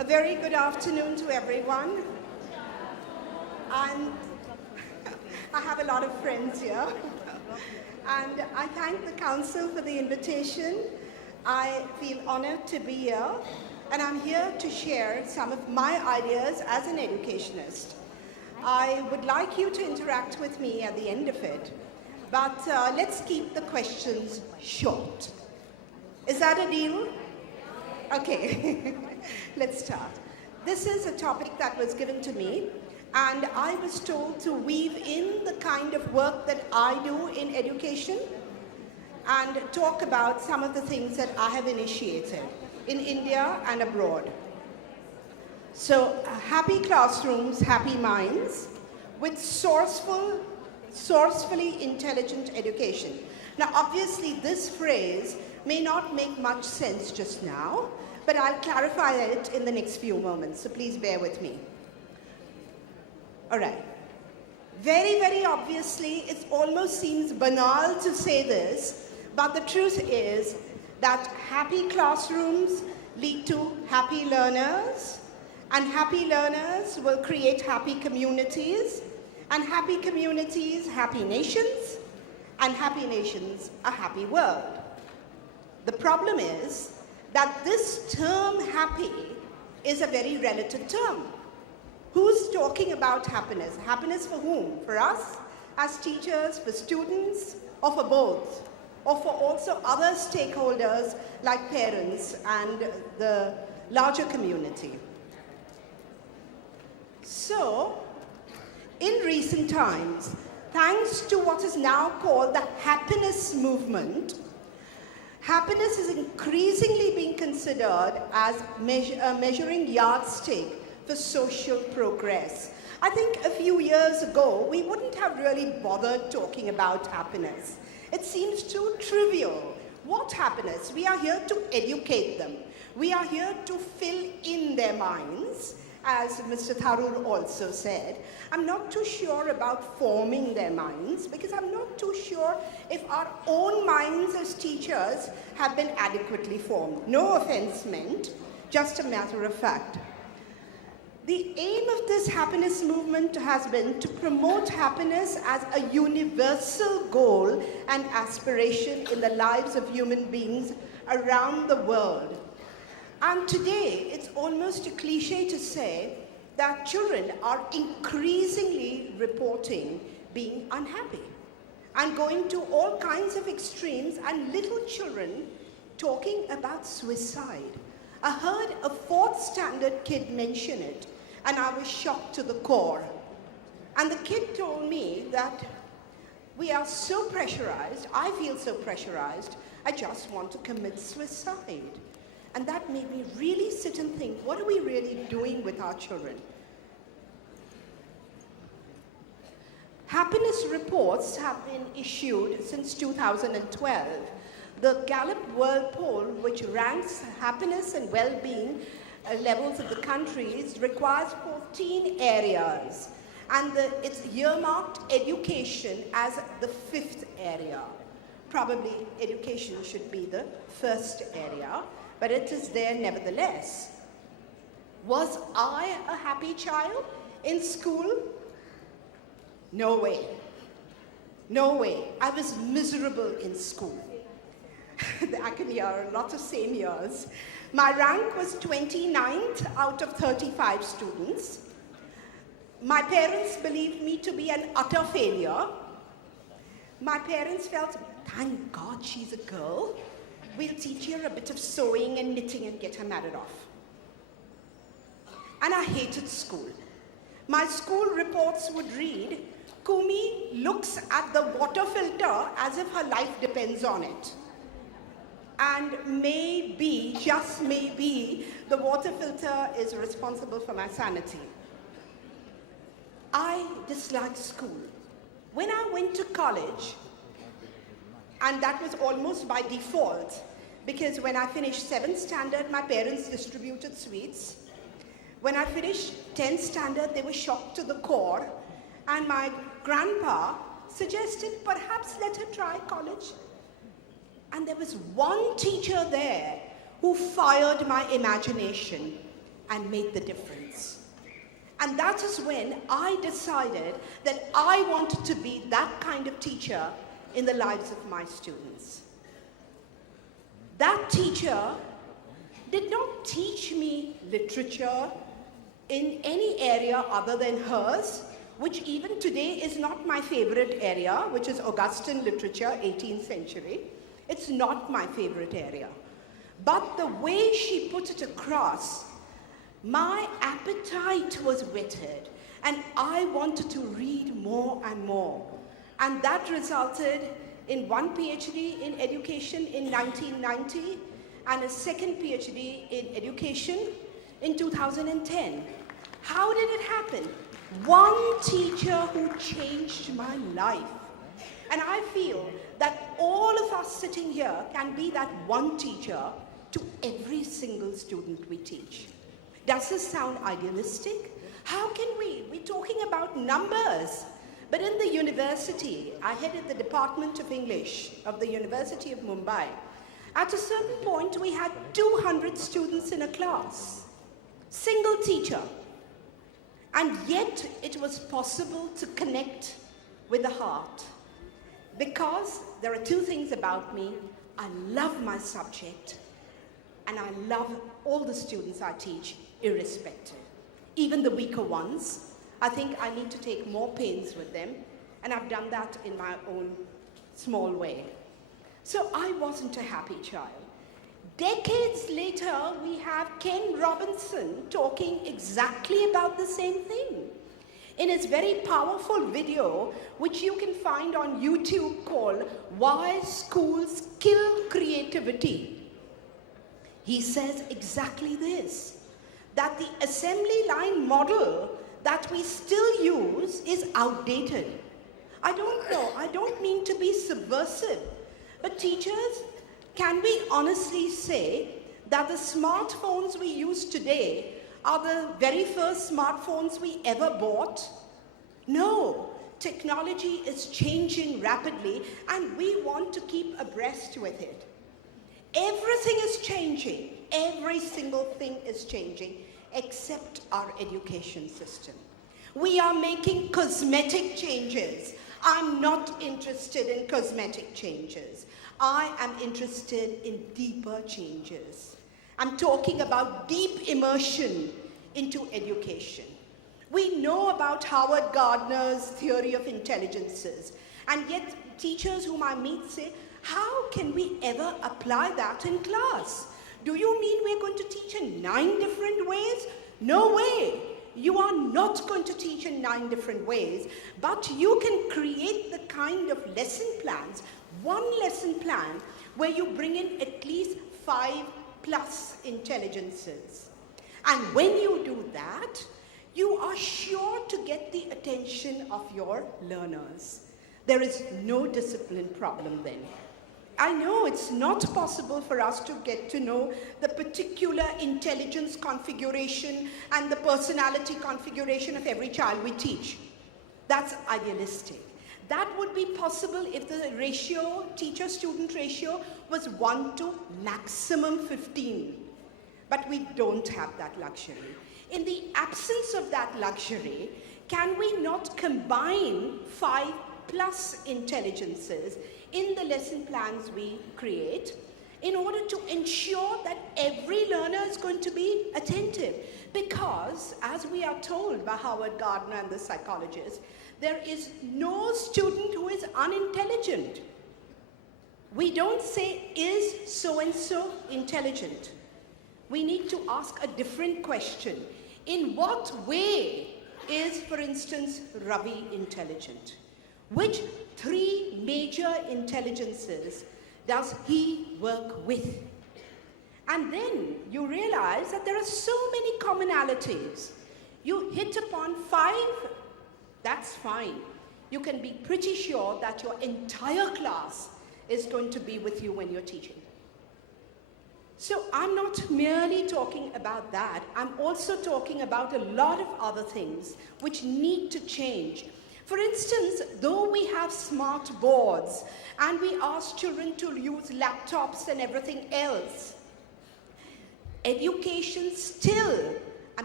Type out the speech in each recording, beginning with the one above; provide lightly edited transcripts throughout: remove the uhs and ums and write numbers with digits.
A very good afternoon to everyone. And I have a lot of friends here. And I thank the council for the invitation. I feel honored to be here. And I'm here to share some of my ideas as an educationist. I would like you to interact with me at the end of it. But let's keep the questions short. Is that a deal? Okay, let's start. This is a topic that was given to me, and I was told to weave in the kind of work that I do in education and talk about some of the things that I have initiated in India and abroad. So, happy classrooms, happy minds, with sourcefully intelligent education. Now, obviously, this phrase may not make much sense just now, but I'll clarify it in the next few moments, so please bear with me. All right. Very, very obviously, it almost seems banal to say this, but the truth is that happy classrooms lead to happy learners, and happy learners will create happy communities, and happy communities, happy nations, and happy nations, a happy world. The problem is that this term happy is a very relative term. Who's talking about happiness? Happiness for whom? For us as teachers, for students, or for both? Or for also other stakeholders like parents and the larger community? So, in recent times, thanks to what is now called the happiness movement, happiness is increasingly being considered as a measuring yardstick for social progress. I think a few years ago, we wouldn't have really bothered talking about happiness. It seems too trivial. What happiness? We are here to educate them. We are here to fill in their minds, as Mr. Tharoor also said. I'm not too sure about forming their minds, because I'm not too sure if our own minds as teachers have been adequately formed. No offense meant, just a matter of fact. The aim of this happiness movement has been to promote happiness as a universal goal and aspiration in the lives of human beings around the world. And today, it's almost a cliche to say that children are increasingly reporting being unhappy and going to all kinds of extremes, and little children talking about suicide. I heard a 4th standard kid mention it, and I was shocked to the core. And the kid told me that we are so pressurized, I feel so pressurized, I just want to commit suicide. And that made me really sit and think, what are we really doing with our children? Happiness reports have been issued since 2012. The Gallup World Poll, which ranks happiness and well-being levels of the countries, requires 14 areas. And it's earmarked education as the 5th area. Probably education should be the first area, but it is there nevertheless. Was I a happy child in school? No way. No way. I was miserable in school. I can hear a lot of same years. My rank was 29th out of 35 students. My parents believed me to be an utter failure. My parents felt, thank God she's a girl. We'll teach her a bit of sewing and knitting and get her married off. And I hated school. My school reports would read, COOMI looks at the water filter as if her life depends on it. And maybe, just maybe, the water filter is responsible for my sanity. I disliked school. When I went to college, and that was almost by default, because when I finished 7th standard, my parents distributed sweets. When I finished 10th standard, they were shocked to the core, and my grandpa suggested perhaps let her try college. And there was one teacher there who fired my imagination and made the difference. And that is when I decided that I wanted to be that kind of teacher in the lives of my students. That teacher did not teach me literature in any area other than hers, which even today is not my favorite area, which is Augustan literature, 18th century. It's not my favorite area. But the way she put it across, my appetite was whetted, and I wanted to read more and more. And that resulted in one PhD in education in 1990, and a second PhD in education in 2010. How did it happen? One teacher who changed my life. And I feel that all of us sitting here can be that one teacher to every single student we teach. Does this sound idealistic? How can we? We're talking about numbers. But in the university, I headed the Department of English of the University of Mumbai. At a certain point, we had 200 students in a class. Single teacher. And yet, it was possible to connect with the heart. Because there are two things about me. I love my subject, and I love all the students I teach, irrespective. Even the weaker ones, I think I need to take more pains with them, and I've done that in my own small way. So I wasn't a happy child. Decades later, we have Ken Robinson talking exactly about the same thing. In his very powerful video, which you can find on YouTube, called Why Schools Kill Creativity, he says exactly this, that the assembly line model that we still use is outdated. I don't know, I don't mean to be subversive, but teachers, can we honestly say that the smartphones we use today are the very first smartphones we ever bought? No, technology is changing rapidly, and we want to keep abreast with it. Everything is changing. Every single thing is changing, except our education system. We are making cosmetic changes. I'm not interested in cosmetic changes. I am interested in deeper changes. I'm talking about deep immersion into education. We know about Howard Gardner's theory of intelligences, and yet teachers whom I meet say, how can we ever apply that in class? Do you mean we're going to teach in 9 different ways? No way. You are not going to teach in 9 different ways, but you can create the kind of lesson plans, one lesson plan, where you bring in at least 5+ intelligences. And when you do that, you are sure to get the attention of your learners. There is no discipline problem then. I know it's not possible for us to get to know the particular intelligence configuration and the personality configuration of every child we teach. That's idealistic. That would be possible if the ratio, teacher-student ratio, was 1 to maximum 15. But we don't have that luxury. In the absence of that luxury, can we not combine 5+ intelligences in the lesson plans we create in order to ensure that every learner is going to be attentive? Because, as we are told by Howard Gardner and the psychologists, there is no student who is unintelligent. We don't say, is so-and-so intelligent? We need to ask a different question. In what way is, for instance, Ravi intelligent? Which 3 major intelligences does he work with? And then you realize that there are so many commonalities. You hit upon 5, that's fine. You can be pretty sure that your entire class is going to be with you when you're teaching. So I'm not merely talking about that. I'm also talking about a lot of other things which need to change. For instance, though we have smart boards and we ask children to use laptops and everything else, education still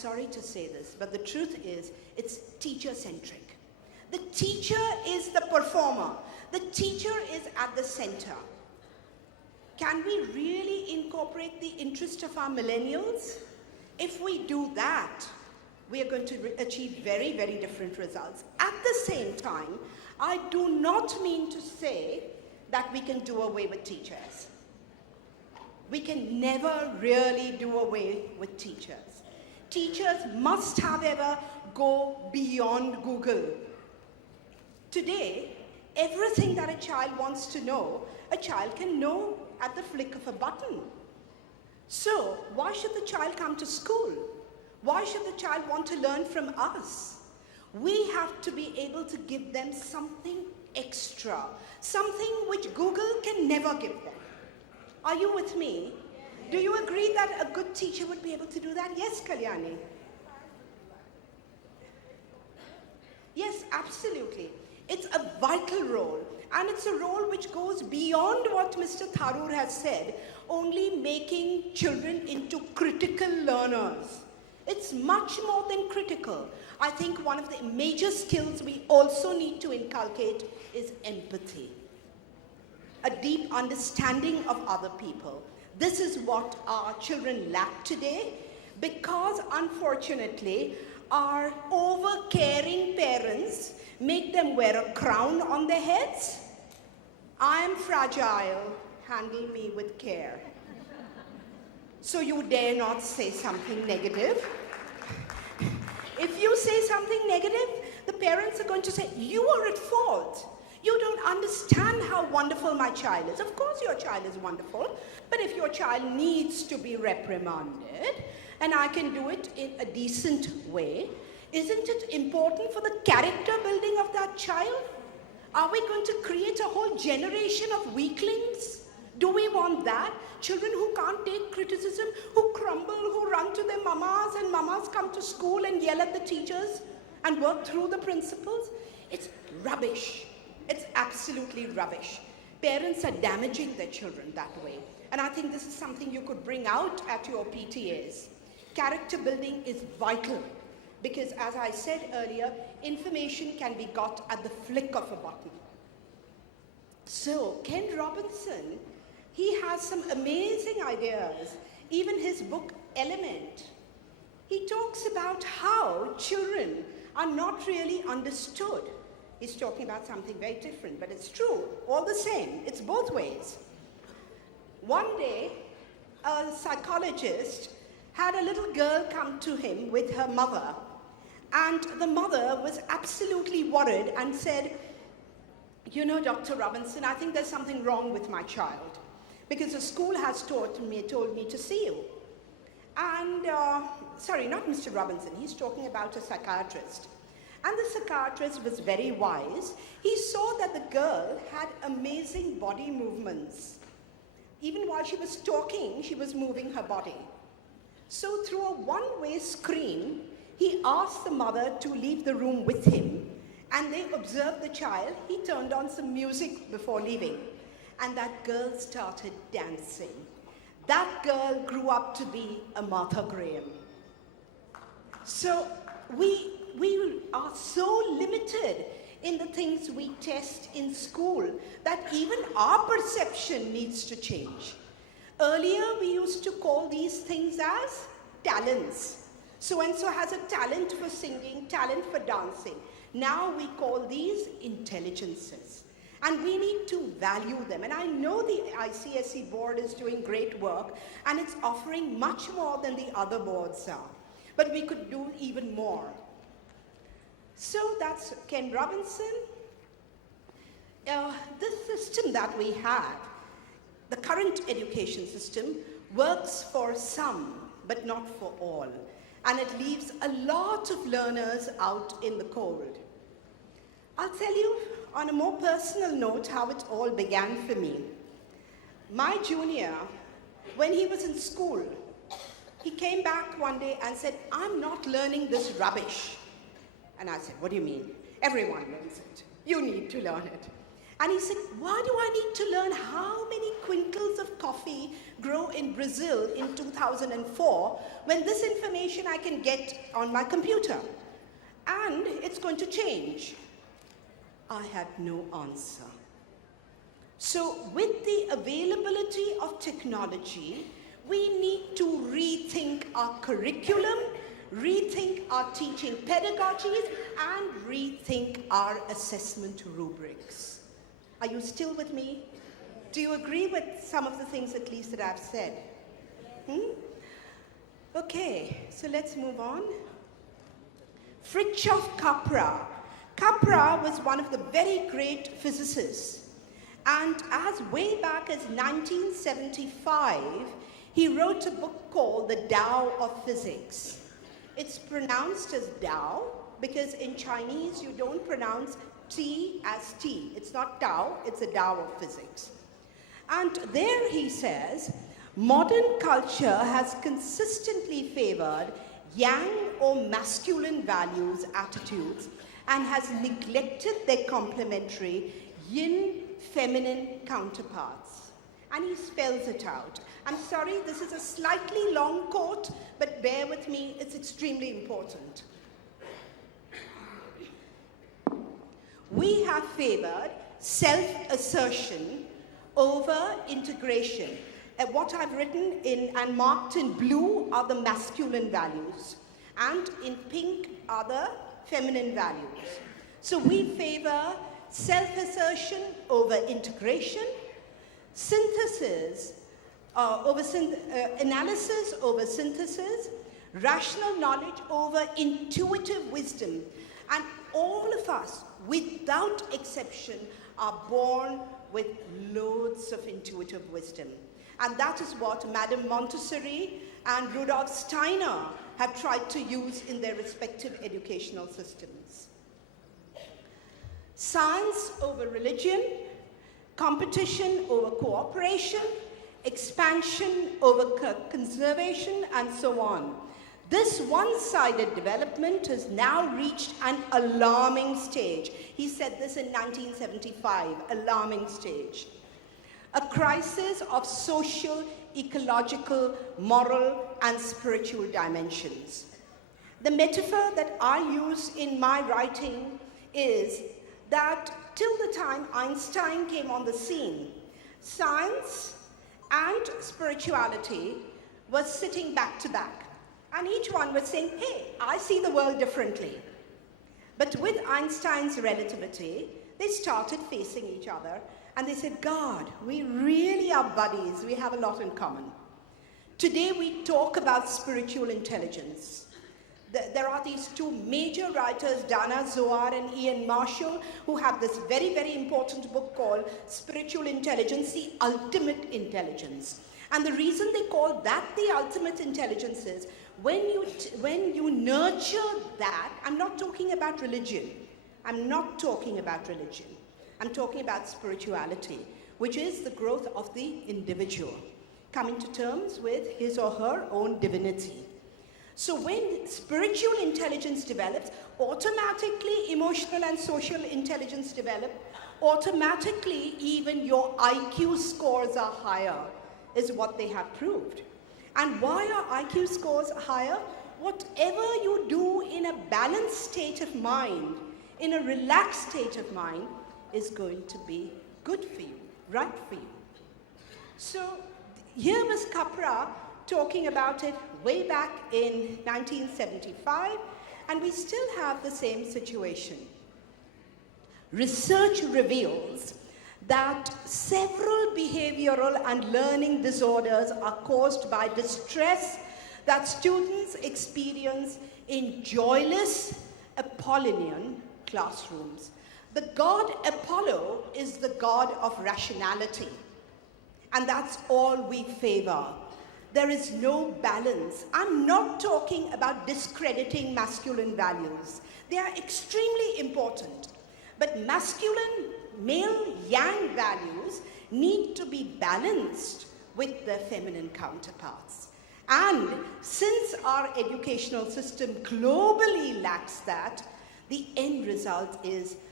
sorry to say this, but the truth is, it's teacher-centric. The teacher is the performer. The teacher is at the center. Can we really incorporate the interest of our millennials? If we do that, we are going to achieve very, very different results. At the same time, I do not mean to say that we can do away with teachers. We can never really do away with teachers. Teachers must, however, go beyond Google. Today, everything that a child wants to know, a child can know at the flick of a button. So, why should the child come to school? Why should the child want to learn from us? We have to be able to give them something extra, something which Google can never give them. Are you with me? Do you agree that a good teacher would be able to do that? Yes, Kalyani? Yes, absolutely. It's a vital role, and it's a role which goes beyond what Mr. Tharoor has said, only making children into critical learners. It's much more than critical. I think one of the major skills we also need to inculcate is empathy. A deep understanding of other people. This is what our children lack today because, unfortunately, our over-caring parents make them wear a crown on their heads. I am fragile, handle me with care. So you dare not say something negative. If you say something negative, the parents are going to say, you are at fault. You don't understand how wonderful my child is. Of course your child is wonderful, but if your child needs to be reprimanded, and I can do it in a decent way, isn't it important for the character building of that child? Are we going to create a whole generation of weaklings? Do we want that? Children who can't take criticism, who crumble, who run to their mamas, and mamas come to school and yell at the teachers and work through the principals? It's rubbish. It's absolutely rubbish. Parents are damaging their children that way. And I think this is something you could bring out at your PTAs. Character building is vital because, as I said earlier, information can be got at the flick of a button. So, Ken Robinson, he has some amazing ideas. Even his book, Element, he talks about how children are not really understood. He's talking about something very different, but it's true, all the same. It's both ways. One day, a psychologist had a little girl come to him with her mother, and the mother was absolutely worried and said, you know, Dr. Robinson, I think there's something wrong with my child because the school has told me to see you. And, sorry, not Mr. Robinson, he's talking about a psychiatrist. And the psychiatrist was very wise. He saw that the girl had amazing body movements. Even while she was talking, she was moving her body. So through a one-way screen, he asked the mother to leave the room with him, and they observed the child. He turned on some music before leaving, and that girl started dancing. That girl grew up to be a Martha Graham. So we are so limited in the things we test in school that even our perception needs to change. Earlier, we used to call these things as talents. So-and-so has a talent for singing, talent for dancing. Now we call these intelligences. And we need to value them. And I know the ICSE board is doing great work, and it's offering much more than the other boards are. But we could do even more. So that's Ken Robinson. This system that we have, the current education system, works for some, but not for all. And it leaves a lot of learners out in the cold. I'll tell you on a more personal note how it all began for me. My junior, when he was in school, he came back one day and said, I'm not learning this rubbish. And I said, what do you mean? Everyone learns it. You need to learn it. And he said, why do I need to learn how many quintals of coffee grow in Brazil in 2004 when this information I can get on my computer? And it's going to change. I had no answer. So with the availability of technology, we need to rethink our curriculum, rethink our teaching pedagogies, and rethink our assessment rubrics. Are you still with me? Do you agree with some of the things at least that I've said? Okay, so let's move on. Fritjof Capra. Capra was one of the very great physicists. And as way back as 1975, he wrote a book called the Dow of Physics. It's pronounced as Dow because in Chinese you don't pronounce T as T. It's not Tao, it's a Dow of Physics. And there he says, modern culture has consistently favored yang or masculine values, attitudes, and has neglected their complementary yin feminine counterparts. And he spells it out. I'm sorry, this is a slightly long quote, but bear with me, it's extremely important. We have favored self-assertion over integration. What I've written in and marked in blue are the masculine values, and in pink are the feminine values. So we favor self-assertion over integration, synthesis analysis over synthesis, rational knowledge over intuitive wisdom, and all of us, without exception, are born with loads of intuitive wisdom. And that is what Madame Montessori and Rudolf Steiner have tried to use in their respective educational systems. Science over religion, competition over cooperation, expansion over conservation, and so on. This one-sided development has now reached an alarming stage. He said this in 1975, alarming stage. A crisis of social, ecological, moral, and spiritual dimensions. The metaphor that I use in my writing is that till the time Einstein came on the scene, science and spirituality was sitting back to back. And each one was saying, hey, I see the world differently. But with Einstein's relativity, they started facing each other and they said, God, we really are buddies. We have a lot in common. Today we talk about spiritual intelligence. There are these two major writers, Dana Zohar and Ian Marshall, who have this very, very important book called Spiritual Intelligence, the Ultimate Intelligence. And the reason they call that the ultimate intelligence is when you nurture that, I'm not talking about religion. I'm not talking about religion. I'm talking about spirituality, which is the growth of the individual, coming to terms with his or her own divinity. So when spiritual intelligence develops, automatically emotional and social intelligence develop, automatically even your IQ scores are higher, is what they have proved. And why are IQ scores higher? Whatever you do in a balanced state of mind, in a relaxed state of mind, is going to be good for you, right for you. So here was Capra talking about it way back in 1975, and we still have the same situation. Research reveals that several behavioral and learning disorders are caused by distress that students experience in joyless Apollonian classrooms. The god Apollo is the god of rationality, and that's all we favor. There is no balance. I'm not talking about discrediting masculine values. They are extremely important. But masculine, male, yang values need to be balanced with their feminine counterparts. And since our educational system globally lacks that, the end result is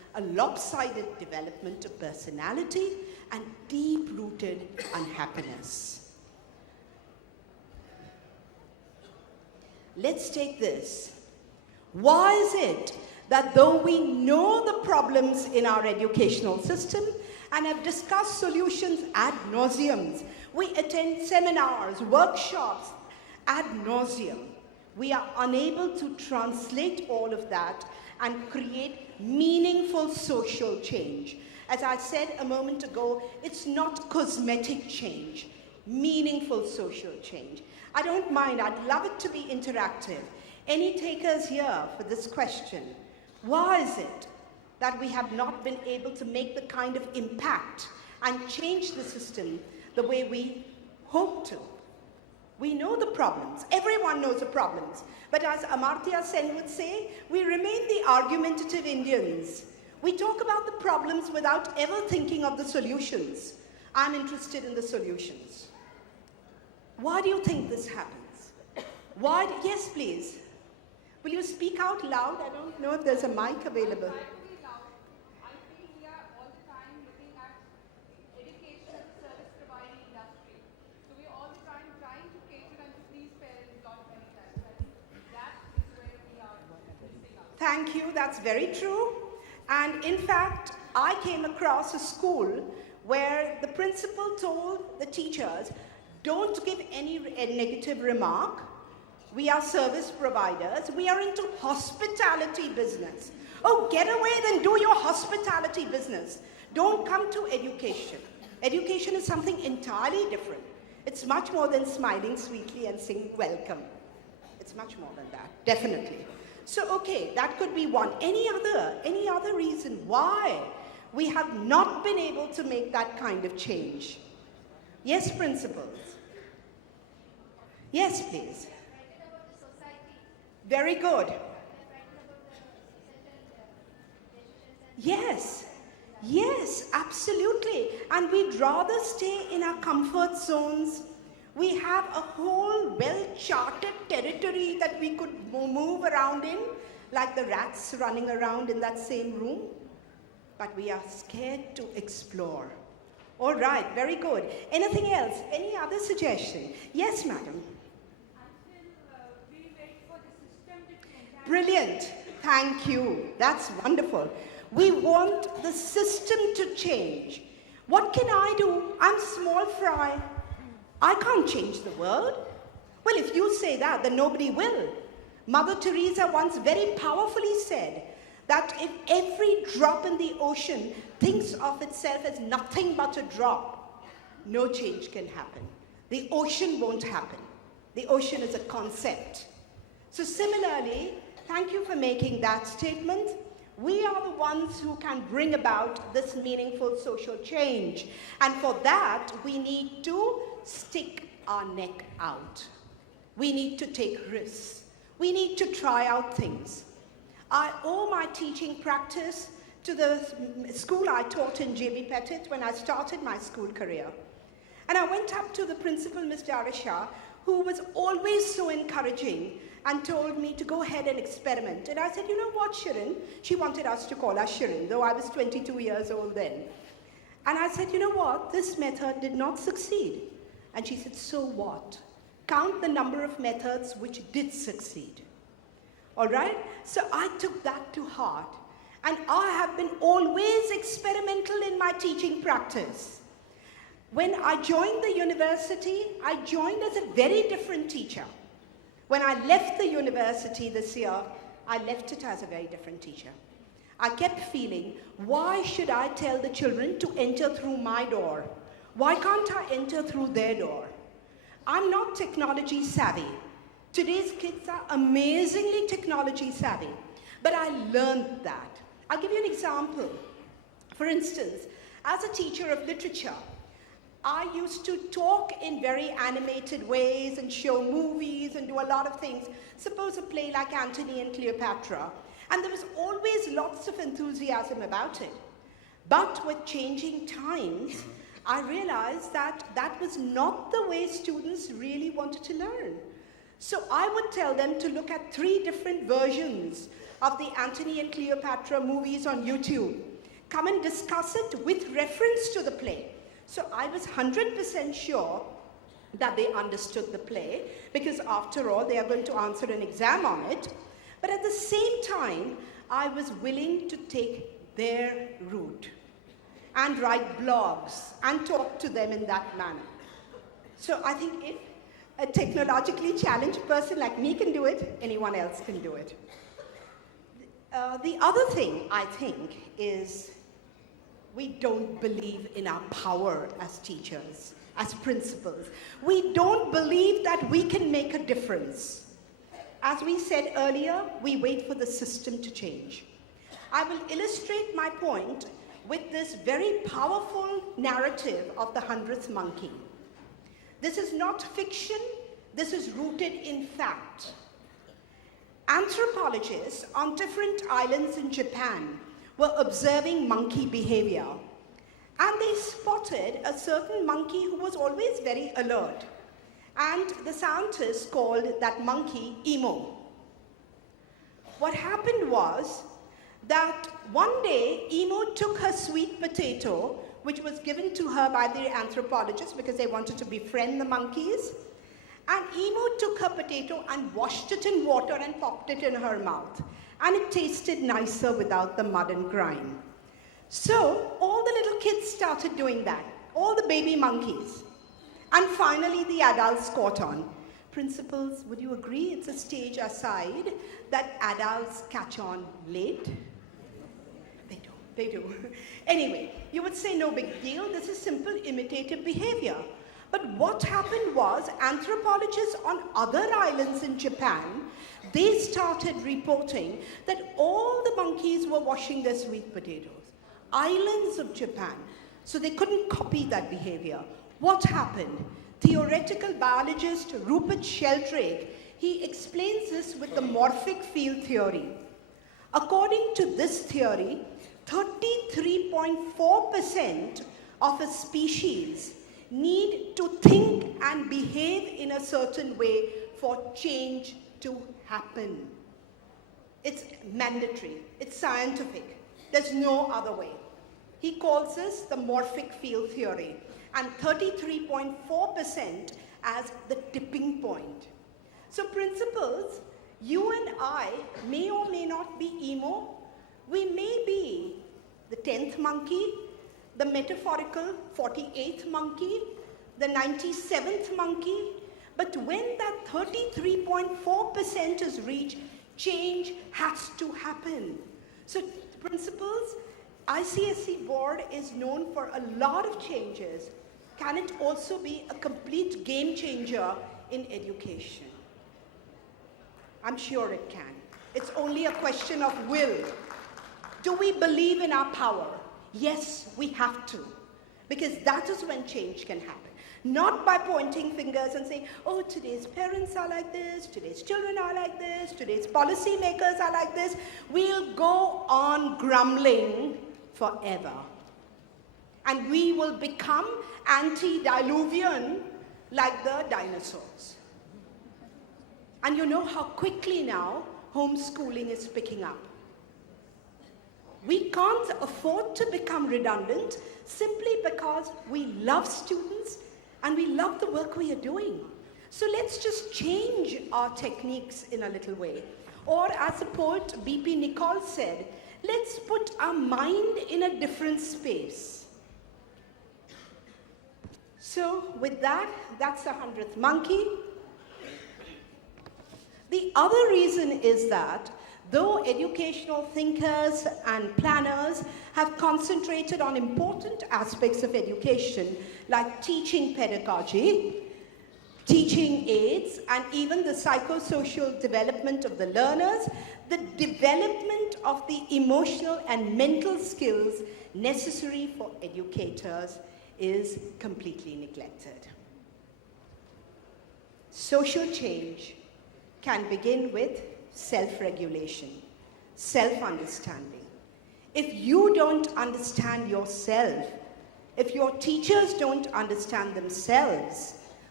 a lopsided development of personality, and deep-rooted unhappiness. Let's take this. Why is it that though we know the problems in our educational system and have discussed solutions ad nauseum, we attend seminars, workshops ad nauseum, we are unable to translate all of that and create meaningful social change? As I said a moment ago, it's not cosmetic change, meaningful social change. I don't mind, I'd love it to be interactive. Any takers here for this question? Why is it that we have not been able to make the kind of impact and change the system the way we hope to? We know the problems. Everyone knows the problems. But as Amartya Sen would say, we remain the argumentative Indians. We talk about the problems without ever thinking of the solutions. I'm interested in the solutions. Why do you think this happens? Yes, please. Will you speak out loud? I don't know if there's a mic available. I try to be loud. I feel we are all the time looking at education as a service providing industry. So we're all the time trying to cater and to please parents lot many times. I think that is where we are missing out. Thank you, that's very true. And in fact, I came across a school where the principal told the teachers, don't give any negative remark. We are service providers. We are into hospitality business. Oh, get away, then do your hospitality business. Don't come to education. Education is something entirely different. It's much more than smiling sweetly and saying welcome. It's much more than that, definitely. So, okay, that could be one. Any other reason why we have not been able to make that kind of change? Yes, principals. Yes, please. Very good. Yes, absolutely. And we'd rather stay in our comfort zones. We have a whole well-charted territory that we could move around in, like the rats running around in that same room. But we are scared to explore. All right, very good. Anything else? Any other suggestion? Yes, madam. Brilliant. Thank you. That's wonderful. We want the system to change. What can I do? I'm small fry. I can't change the world. Well, if you say that, then nobody will. Mother Teresa once very powerfully said that if every drop in the ocean thinks of itself as nothing but a drop, no change can happen. The ocean won't happen. The ocean is a concept. So similarly, thank you for making that statement. We are the ones who can bring about this meaningful social change. And for that, we need to stick our neck out. We need to take risks. We need to try out things. I owe my teaching practice to the school I taught in J.B. Pettit when I started my school career. And I went up to the principal, Ms. Darisha, who was always so encouraging and told me to go ahead and experiment. And I said, you know what, Shirin? She wanted us to call her Shirin, though I was 22 years old then. And I said, you know what? This method did not succeed. And she said, so what? Count the number of methods which did succeed. All right? So I took that to heart. And I have been always experimental in my teaching practice. When I joined the university, I joined as a very different teacher. When I left the university this year, I left it as a very different teacher. I kept feeling, why should I tell the children to enter through my door? Why can't I enter through their door? I'm not technology savvy. Today's kids are amazingly technology savvy, but I learned that. I'll give you an example. For instance, as a teacher of literature, I used to talk in very animated ways and show movies and do a lot of things. Suppose a play like Antony and Cleopatra, and there was always lots of enthusiasm about it. But with changing times, I realized that that was not the way students really wanted to learn. So I would tell them to look at 3 different versions of the Antony and Cleopatra movies on YouTube. Come and discuss it with reference to the play. So I was 100% sure that they understood the play, because after all, they are going to answer an exam on it. But at the same time, I was willing to take their route and write blogs and talk to them in that manner. So I think if a technologically challenged person like me can do it, anyone else can do it. The other thing, I think, is we don't believe in our power as teachers, as principals. We don't believe that we can make a difference. As we said earlier, we wait for the system to change. I will illustrate my point with this very powerful narrative of the 100th Monkey. This is not fiction, this is rooted in fact. Anthropologists on different islands in Japan were observing monkey behavior, and they spotted a certain monkey who was always very alert, and the scientists called that monkey Emo. What happened was that one day Emo took her sweet potato, which was given to her by the anthropologists because they wanted to befriend the monkeys, and Emo took her potato and washed it in water and popped it in her mouth. And it tasted nicer without the mud and grime. So all the little kids started doing that, all the baby monkeys. And finally the adults caught on. Principals, would you agree it's a stage aside that adults catch on late? They do. Anyway, you would say no big deal, this is simple imitative behavior. But what happened was anthropologists on other islands in Japan, they started reporting that all the monkeys were washing their sweet potatoes. Islands of Japan. So they couldn't copy that behavior. What happened? Theoretical biologist Rupert Sheldrake, he explains this with the morphic field theory. According to this theory, 33.4% of a species need to think and behave in a certain way for change to happen. It's mandatory, it's scientific, there's no other way. He calls this the morphic field theory, and 33.4% as the tipping point. So principals, you and I may or may not be Emo, we may be the 10th monkey, the metaphorical 48th monkey, the 97th monkey, but when that 33.4% is reached, change has to happen. So principals, ICSE board is known for a lot of changes. Can it also be a complete game changer in education? I'm sure it can. It's only a question of will. Do we believe in our power? Yes, we have to, because that is when change can happen. Not by pointing fingers and saying, oh, today's parents are like this, today's children are like this, today's policymakers are like this. We'll go on grumbling forever. And we will become antediluvian like the dinosaurs. And you know how quickly now homeschooling is picking up. We can't afford to become redundant simply because we love students and we love the work we are doing. So let's just change our techniques in a little way. Or as the poet B.P. Nicol said, let's put our mind in a different space. So with that, that's the 100th monkey. The other reason is that though educational thinkers and planners have concentrated on important aspects of education, like teaching pedagogy, teaching aids, and even the psychosocial development of the learners, the development of the emotional and mental skills necessary for educators is completely neglected. Social change can begin with self-regulation, self-understanding. If you don't understand yourself, if your teachers don't understand themselves,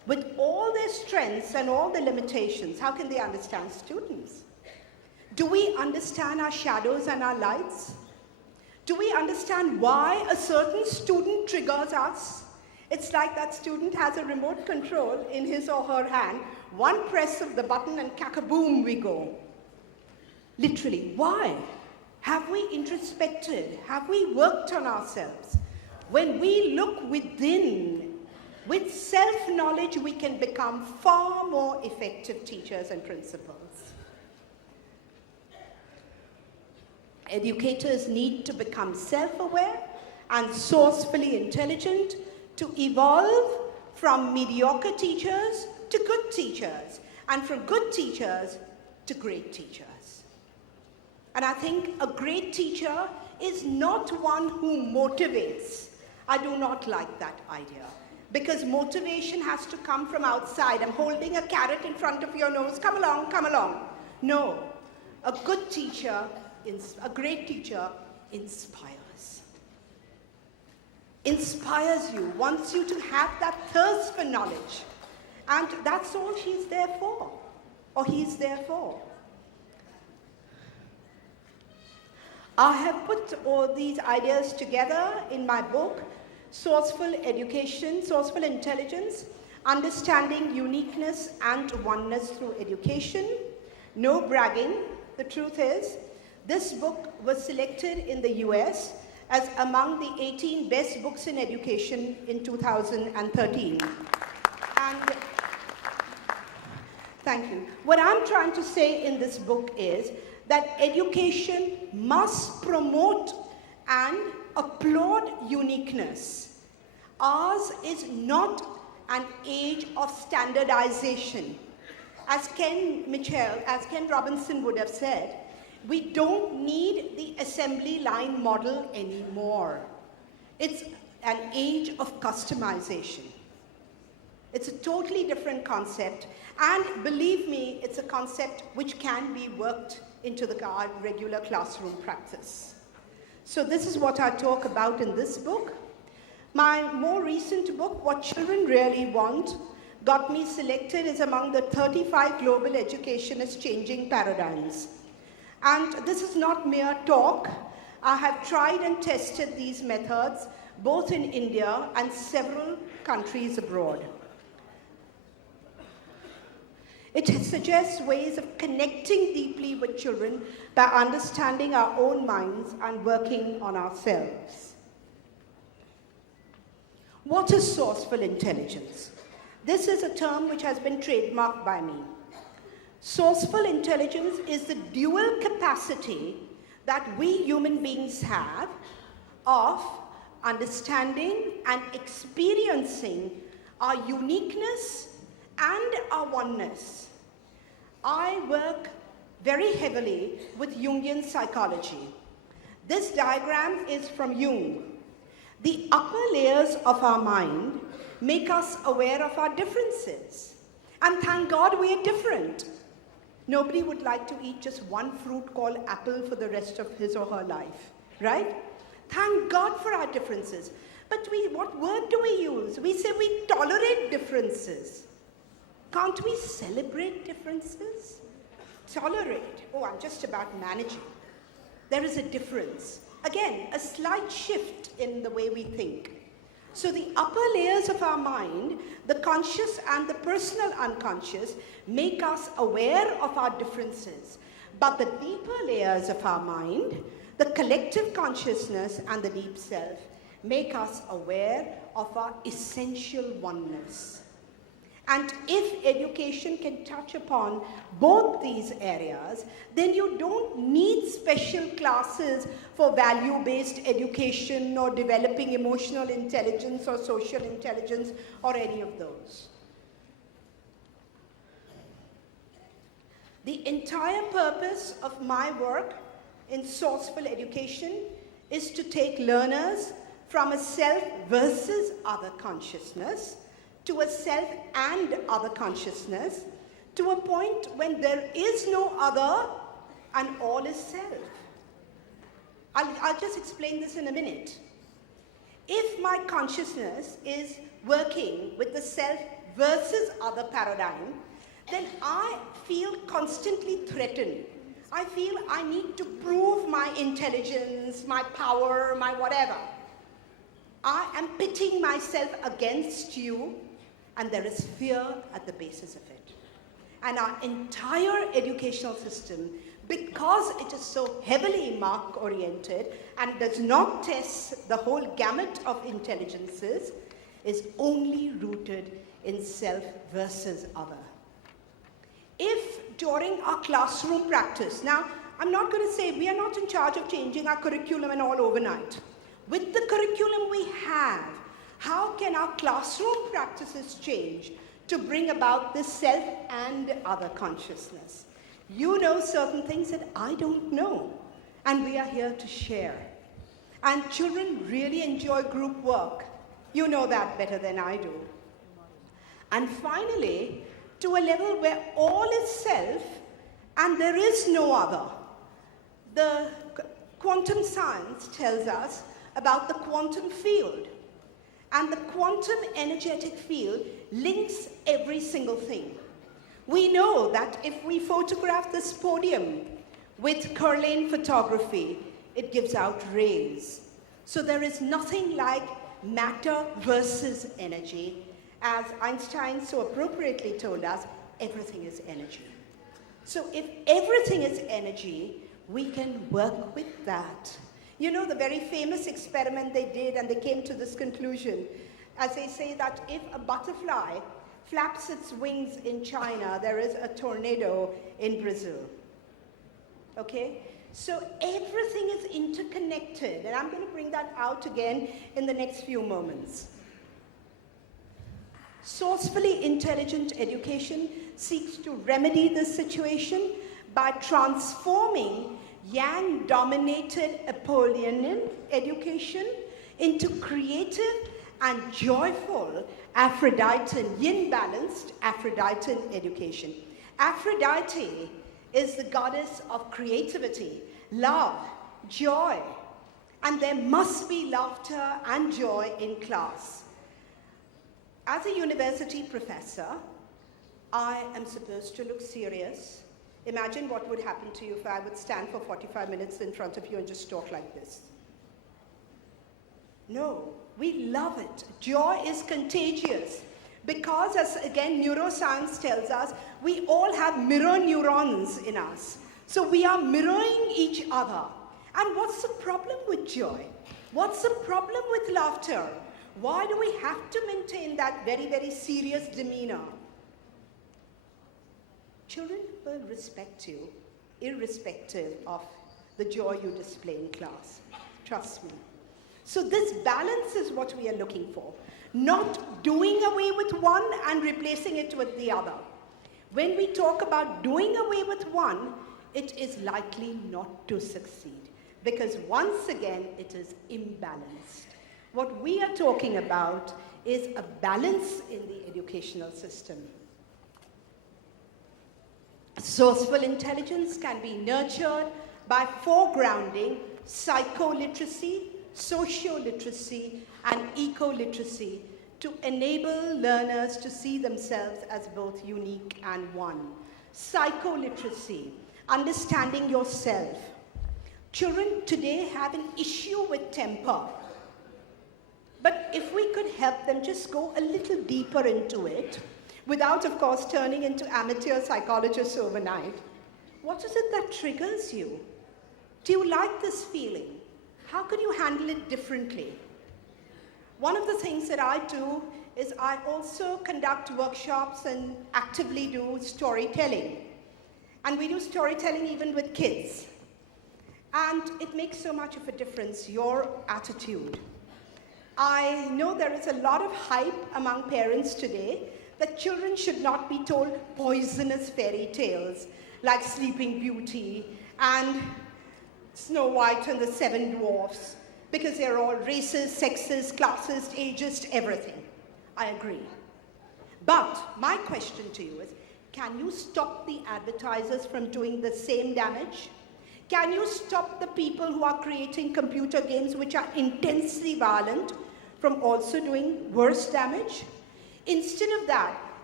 with all their strengths and all the limitations, how can they understand students? Do we understand our shadows and our lights? Do we understand why a certain student triggers us? It's like that student has a remote control in his or her hand. One press of the button and kakaboom we go. Literally, why? Have we introspected? Have we worked on ourselves? When we look within, with self-knowledge, we can become far more effective teachers and principals. Educators need to become self-aware and sourcefully intelligent to evolve from mediocre teachers to good teachers, and from good teachers to great teachers. And I think a great teacher is not one who motivates. I do not like that idea, because motivation has to come from outside. I'm holding a carrot in front of your nose, come along, come along. No, a good teacher, a great teacher inspires. Inspires you, wants you to have that thirst for knowledge. And that's all she's there for, or he's there for. I have put all these ideas together in my book, Sourceful Education, Sourceful Intelligence, Understanding Uniqueness and Oneness Through Education. No bragging. The truth is, this book was selected in the US as among the 18 best books in education in 2013. And thank you. What I'm trying to say in this book is that education must promote and applaud uniqueness. Ours is not an age of standardization. As Ken Robinson would have said, we don't need the assembly line model anymore. It's an age of customization. It's a totally different concept, and believe me, it's a concept which can be worked into the regular classroom practice. So this is what I talk about in this book. My more recent book, What Children Really Want, got me selected as among the 35 global educationists changing paradigms. And this is not mere talk. I have tried and tested these methods both in India and several countries abroad. It suggests ways of connecting deeply with children by understanding our own minds and working on ourselves. What is sourceful intelligence? This is a term which has been trademarked by me. Sourceful intelligence is the dual capacity that we human beings have of understanding and experiencing our uniqueness and our oneness. I work very heavily with Jungian psychology. This diagram is from Jung. The upper layers of our mind make us aware of our differences. And thank God we are different. Nobody would like to eat just one fruit called apple for the rest of his or her life, right? Thank God for our differences. But what word do we use? We say we tolerate differences. Can't we celebrate differences? Tolerate. Oh, I'm just about managing. There is a difference. Again, a slight shift in the way we think. So the upper layers of our mind, the conscious and the personal unconscious, make us aware of our differences. But the deeper layers of our mind, the collective consciousness and the deep self, make us aware of our essential oneness. And if education can touch upon both these areas, then you don't need special classes for value-based education or developing emotional intelligence or social intelligence or any of those. The entire purpose of my work in sourceful education is to take learners from a self versus other consciousness to a self and other consciousness, to a point when there is no other and all is self. I'll just explain this in a minute. If my consciousness is working with the self versus other paradigm, then I feel constantly threatened. I feel I need to prove my intelligence, my power, my whatever. I am pitting myself against you, and there is fear at the basis of it. And our entire educational system, because it is so heavily mark-oriented and does not test the whole gamut of intelligences, is only rooted in self versus other. If during our classroom practice, now I'm not going to say we are not in charge of changing our curriculum and all overnight. With the curriculum we have, how can our classroom practices change to bring about this self and other consciousness? You know certain things that I don't know, and we are here to share. And children really enjoy group work. You know that better than I do. And finally, to a level where all is self and there is no other. The quantum science tells us about the quantum field. And the quantum energetic field links every single thing. We know that if we photograph this podium with Curlane photography, it gives out rays. So there is nothing like matter versus energy. As Einstein so appropriately told us, everything is energy. So if everything is energy, we can work with that. You know, the very famous experiment they did, and they came to this conclusion, as they say that if a butterfly flaps its wings in China, there is a tornado in Brazil. Okay? So everything is interconnected, and I'm going to bring that out again in the next few moments. Sourcefully intelligent education seeks to remedy this situation by transforming yang-dominated Apollonian education into creative and joyful Aphroditean, yin-balanced Aphroditean education. Aphrodite is the goddess of creativity, love, joy, and there must be laughter and joy in class. As a university professor, I am supposed to look serious. Imagine what would happen to you if I would stand for 45 minutes in front of you and just talk like this. No, we love it. Joy is contagious because, as again neuroscience tells us, we all have mirror neurons in us. So we are mirroring each other. And what's the problem with joy? What's the problem with laughter? Why do we have to maintain that very, very serious demeanor? Children will respect you, irrespective of the joy you display in class. Trust me. So this balance is what we are looking for. Not doing away with one and replacing it with the other. When we talk about doing away with one, it is likely not to succeed. Because once again, it is imbalanced. What we are talking about is a balance in the educational system. Sourceful intelligence can be nurtured by foregrounding psycho-literacy, socio literacy, and eco-literacy to enable learners to see themselves as both unique and one. Psycho-literacy, understanding yourself. Children today have an issue with temper. But if we could help them just go a little deeper into it, without, of course, turning into amateur psychologists overnight, what is it that triggers you? Do you like this feeling? How could you handle it differently? One of the things that I do is I also conduct workshops and actively do storytelling. And we do storytelling even with kids. And it makes so much of a difference, your attitude. I know there is a lot of hype among parents today that children should not be told poisonous fairy tales like Sleeping Beauty and Snow White and the Seven Dwarfs because they're all racist, sexist, classist, ageist, everything. I agree. But my question to you is, can you stop the advertisers from doing the same damage? Can you stop the people who are creating computer games which are intensely violent from also doing worse damage? Instead of that,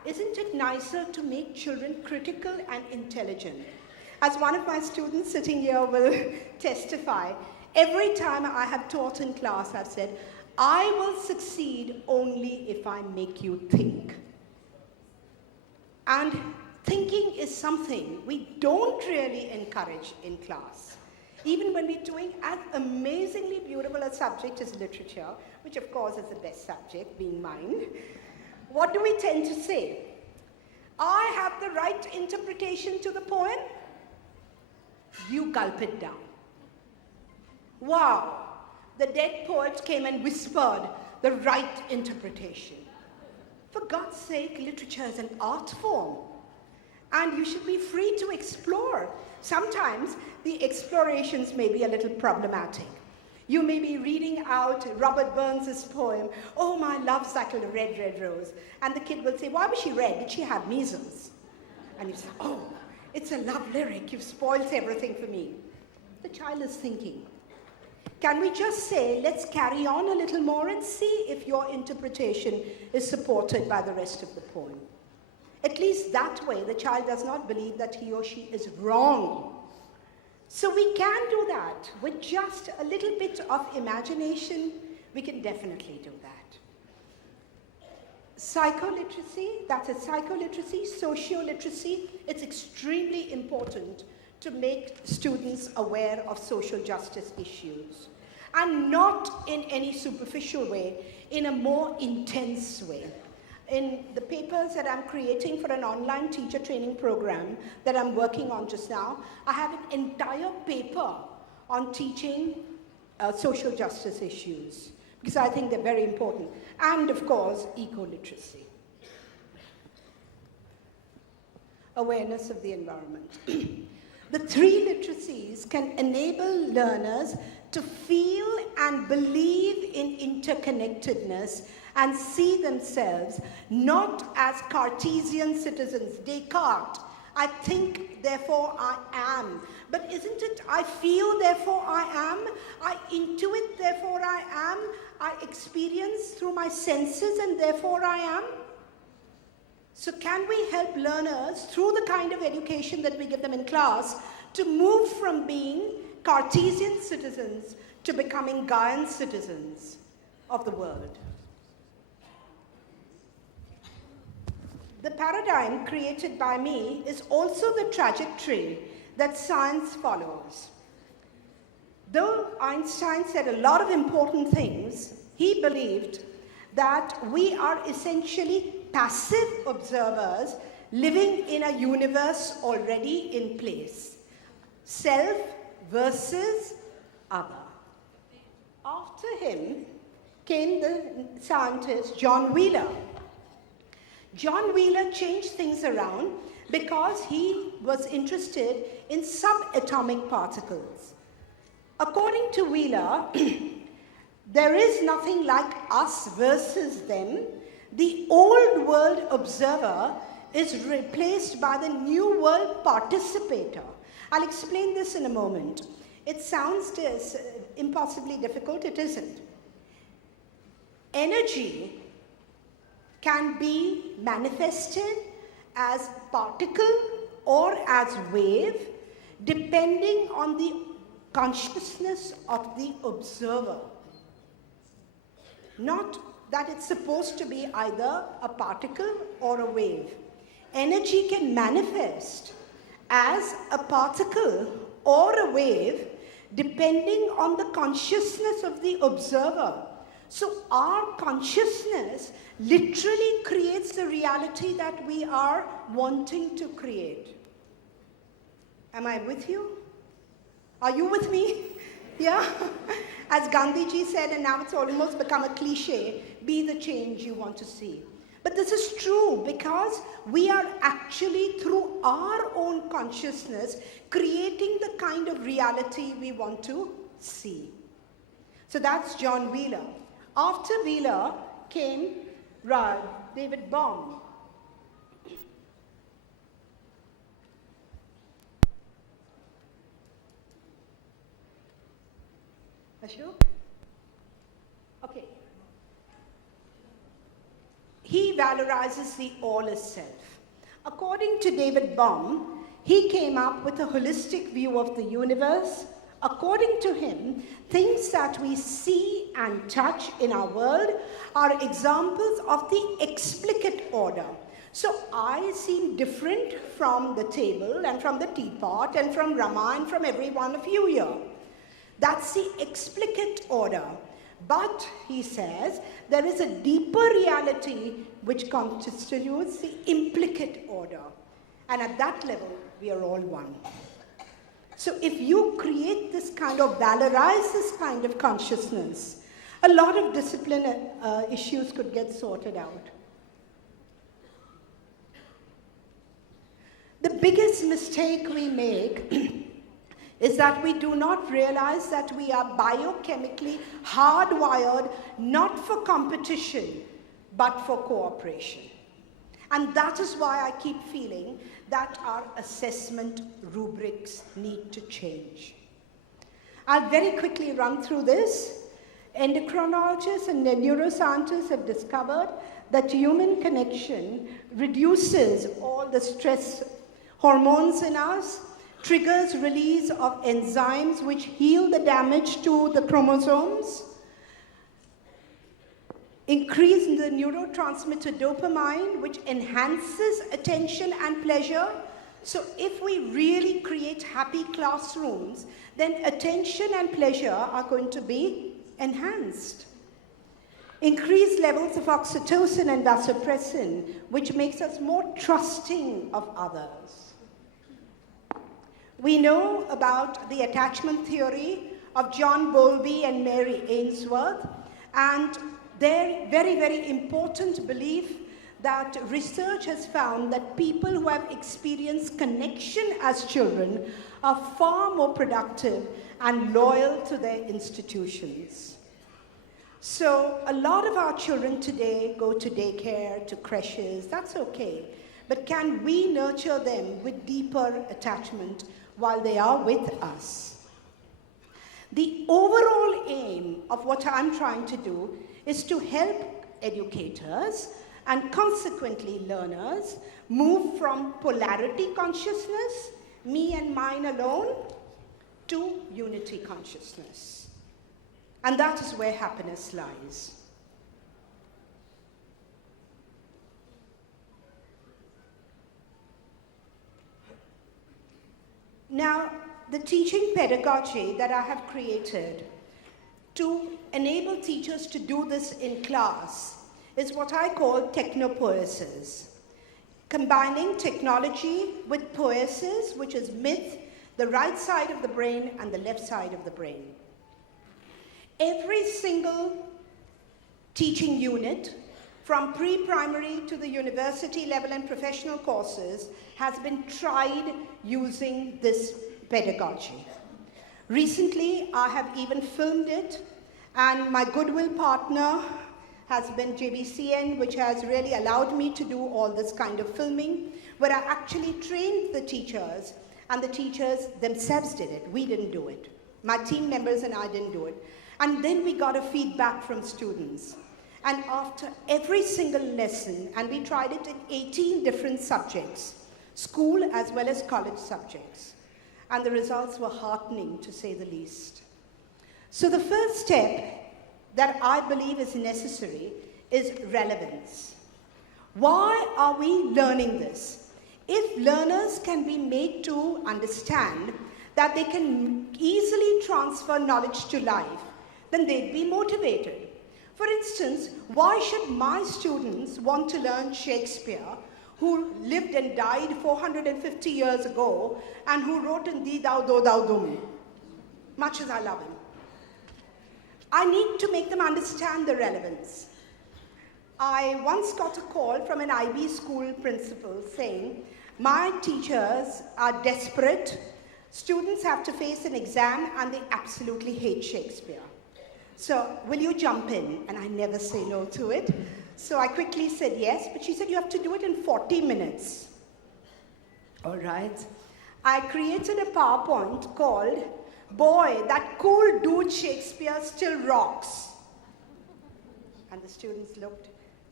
isn't it nicer to make children critical and intelligent? As one of my students sitting here will testify, every time I have taught in class, I've said, I will succeed only if I make you think. And thinking is something we don't really encourage in class. Even when we're doing as amazingly beautiful a subject as literature, which of course is the best subject, being mine, what do we tend to say? I have the right interpretation to the poem. You gulp it down. Wow, the dead poet came and whispered the right interpretation. For God's sake, literature is an art form. And you should be free to explore. Sometimes the explorations may be a little problematic. You may be reading out Robert Burns' poem, Oh, my love's like a red, red rose. And the kid will say, why was she red? Did she have measles? And you say, oh, it's a love lyric. You've spoiled everything for me. The child is thinking. Can we just say, let's carry on a little more and see if your interpretation is supported by the rest of the poem? At least that way, the child does not believe that he or she is wrong. So we can do that. With just a little bit of imagination, we can definitely do that. Psycholiteracy, that is psycholiteracy, socio literacy, it's extremely important to make students aware of social justice issues. And not in any superficial way, in a more intense way. In the papers that I'm creating for an online teacher training program that I'm working on just now, I have an entire paper on teaching social justice issues, because I think they're very important. And of course, eco-literacy. Awareness of the environment. The three literacies can enable learners to feel and believe in interconnectedness and see themselves not as Cartesian citizens. Descartes, I think, therefore I am. But isn't it, I feel, therefore I am? I intuit, therefore I am? I experience through my senses, and therefore I am? So can we help learners, through the kind of education that we give them in class, to move from being Cartesian citizens to becoming Gaian citizens of the world? The paradigm created by me is also the trajectory that science follows. Though Einstein said a lot of important things, he believed that we are essentially passive observers living in a universe already in place. Self versus other. After him came the scientist John Wheeler. John Wheeler changed things around because he was interested in subatomic particles. According to Wheeler, there is nothing like us versus them. The old world observer is replaced by the new world participator. I'll explain this in a moment. It sounds impossibly difficult. It isn't. Energy can be manifested as particle or as wave, depending on the consciousness of the observer. Not that it's supposed to be either a particle or a wave. Energy can manifest as a particle or a wave, depending on the consciousness of the observer. So our consciousness literally creates the reality that we are wanting to create. Am I with you? Are you with me? Yeah? As Gandhiji said, and now it's almost become a cliche, be the change you want to see. But this is true because we are actually, through our own consciousness, creating the kind of reality we want to see. So that's John Wheeler. After Wheeler came David Bohm. Ashok? Okay. He valorizes the all as self. According to David Bohm, he came up with a holistic view of the universe. According to him, things that we see and touch in our world are examples of the explicit order. So I seem different from the table and from the teapot and from Rama and from every one of you here. That's the explicit order. But, he says, there is a deeper reality which constitutes the implicit order. And at that level, we are all one. So if you create this kind of, valorize this kind of consciousness, a lot of discipline issues could get sorted out. The biggest mistake we make is that we do not realize that we are biochemically hardwired not for competition, but for cooperation. And that is why I keep feeling that our assessment rubrics need to change. I'll very quickly run through this. Endocrinologists and neuroscientists have discovered that human connection reduces all the stress hormones in us, triggers release of enzymes which heal the damage to the chromosomes, increase in the neurotransmitter dopamine, which enhances attention and pleasure. So if we really create happy classrooms, then attention and pleasure are going to be enhanced. Increased levels of oxytocin and vasopressin, which makes us more trusting of others. We know about the attachment theory of John Bowlby and Mary Ainsworth, and their very, very important belief that research has found that people who have experienced connection as children are far more productive and loyal to their institutions. So a lot of our children today go to daycare, to creches, that's okay. But can we nurture them with deeper attachment while they are with us? The overall aim of what I'm trying to do is to help educators and consequently learners move from polarity consciousness, me and mine alone, to unity consciousness. And that is where happiness lies. Now, the teaching pedagogy that I have created to enable teachers to do this in class is what I call Techno Poses, combining technology with poiesis, which is myth, the right side of the brain and the left side of the brain. Every single teaching unit, from pre-primary to the university level and professional courses, has been tried using this pedagogy. Recently, I have even filmed it, and my goodwill partner has been JBCN, which has really allowed me to do all this kind of filming, where I actually trained the teachers, and the teachers themselves did it. We didn't do it. My team members and I didn't do it. And then we got a feedback from students. And after every single lesson, and we tried it in 18 different subjects, school as well as college subjects, and the results were heartening, to say the least. So the first step that I believe is necessary is relevance. Why are we learning this? If learners can be made to understand that they can easily transfer knowledge to life, then they'd be motivated. For instance, why should my students want to learn Shakespeare, who lived and died 450 years ago, and who wrote in Thee, Thou, Do, Thou, Dum, much as I love him? I need to make them understand the relevance. I once got a call from an IB school principal saying, my teachers are desperate, students have to face an exam, and they absolutely hate Shakespeare. So, will you jump in? And I never say no to it. So I quickly said yes, but she said you have to do it in 40 minutes. All right. I created a PowerPoint called, Boy, that cool dude Shakespeare still rocks. And the students looked,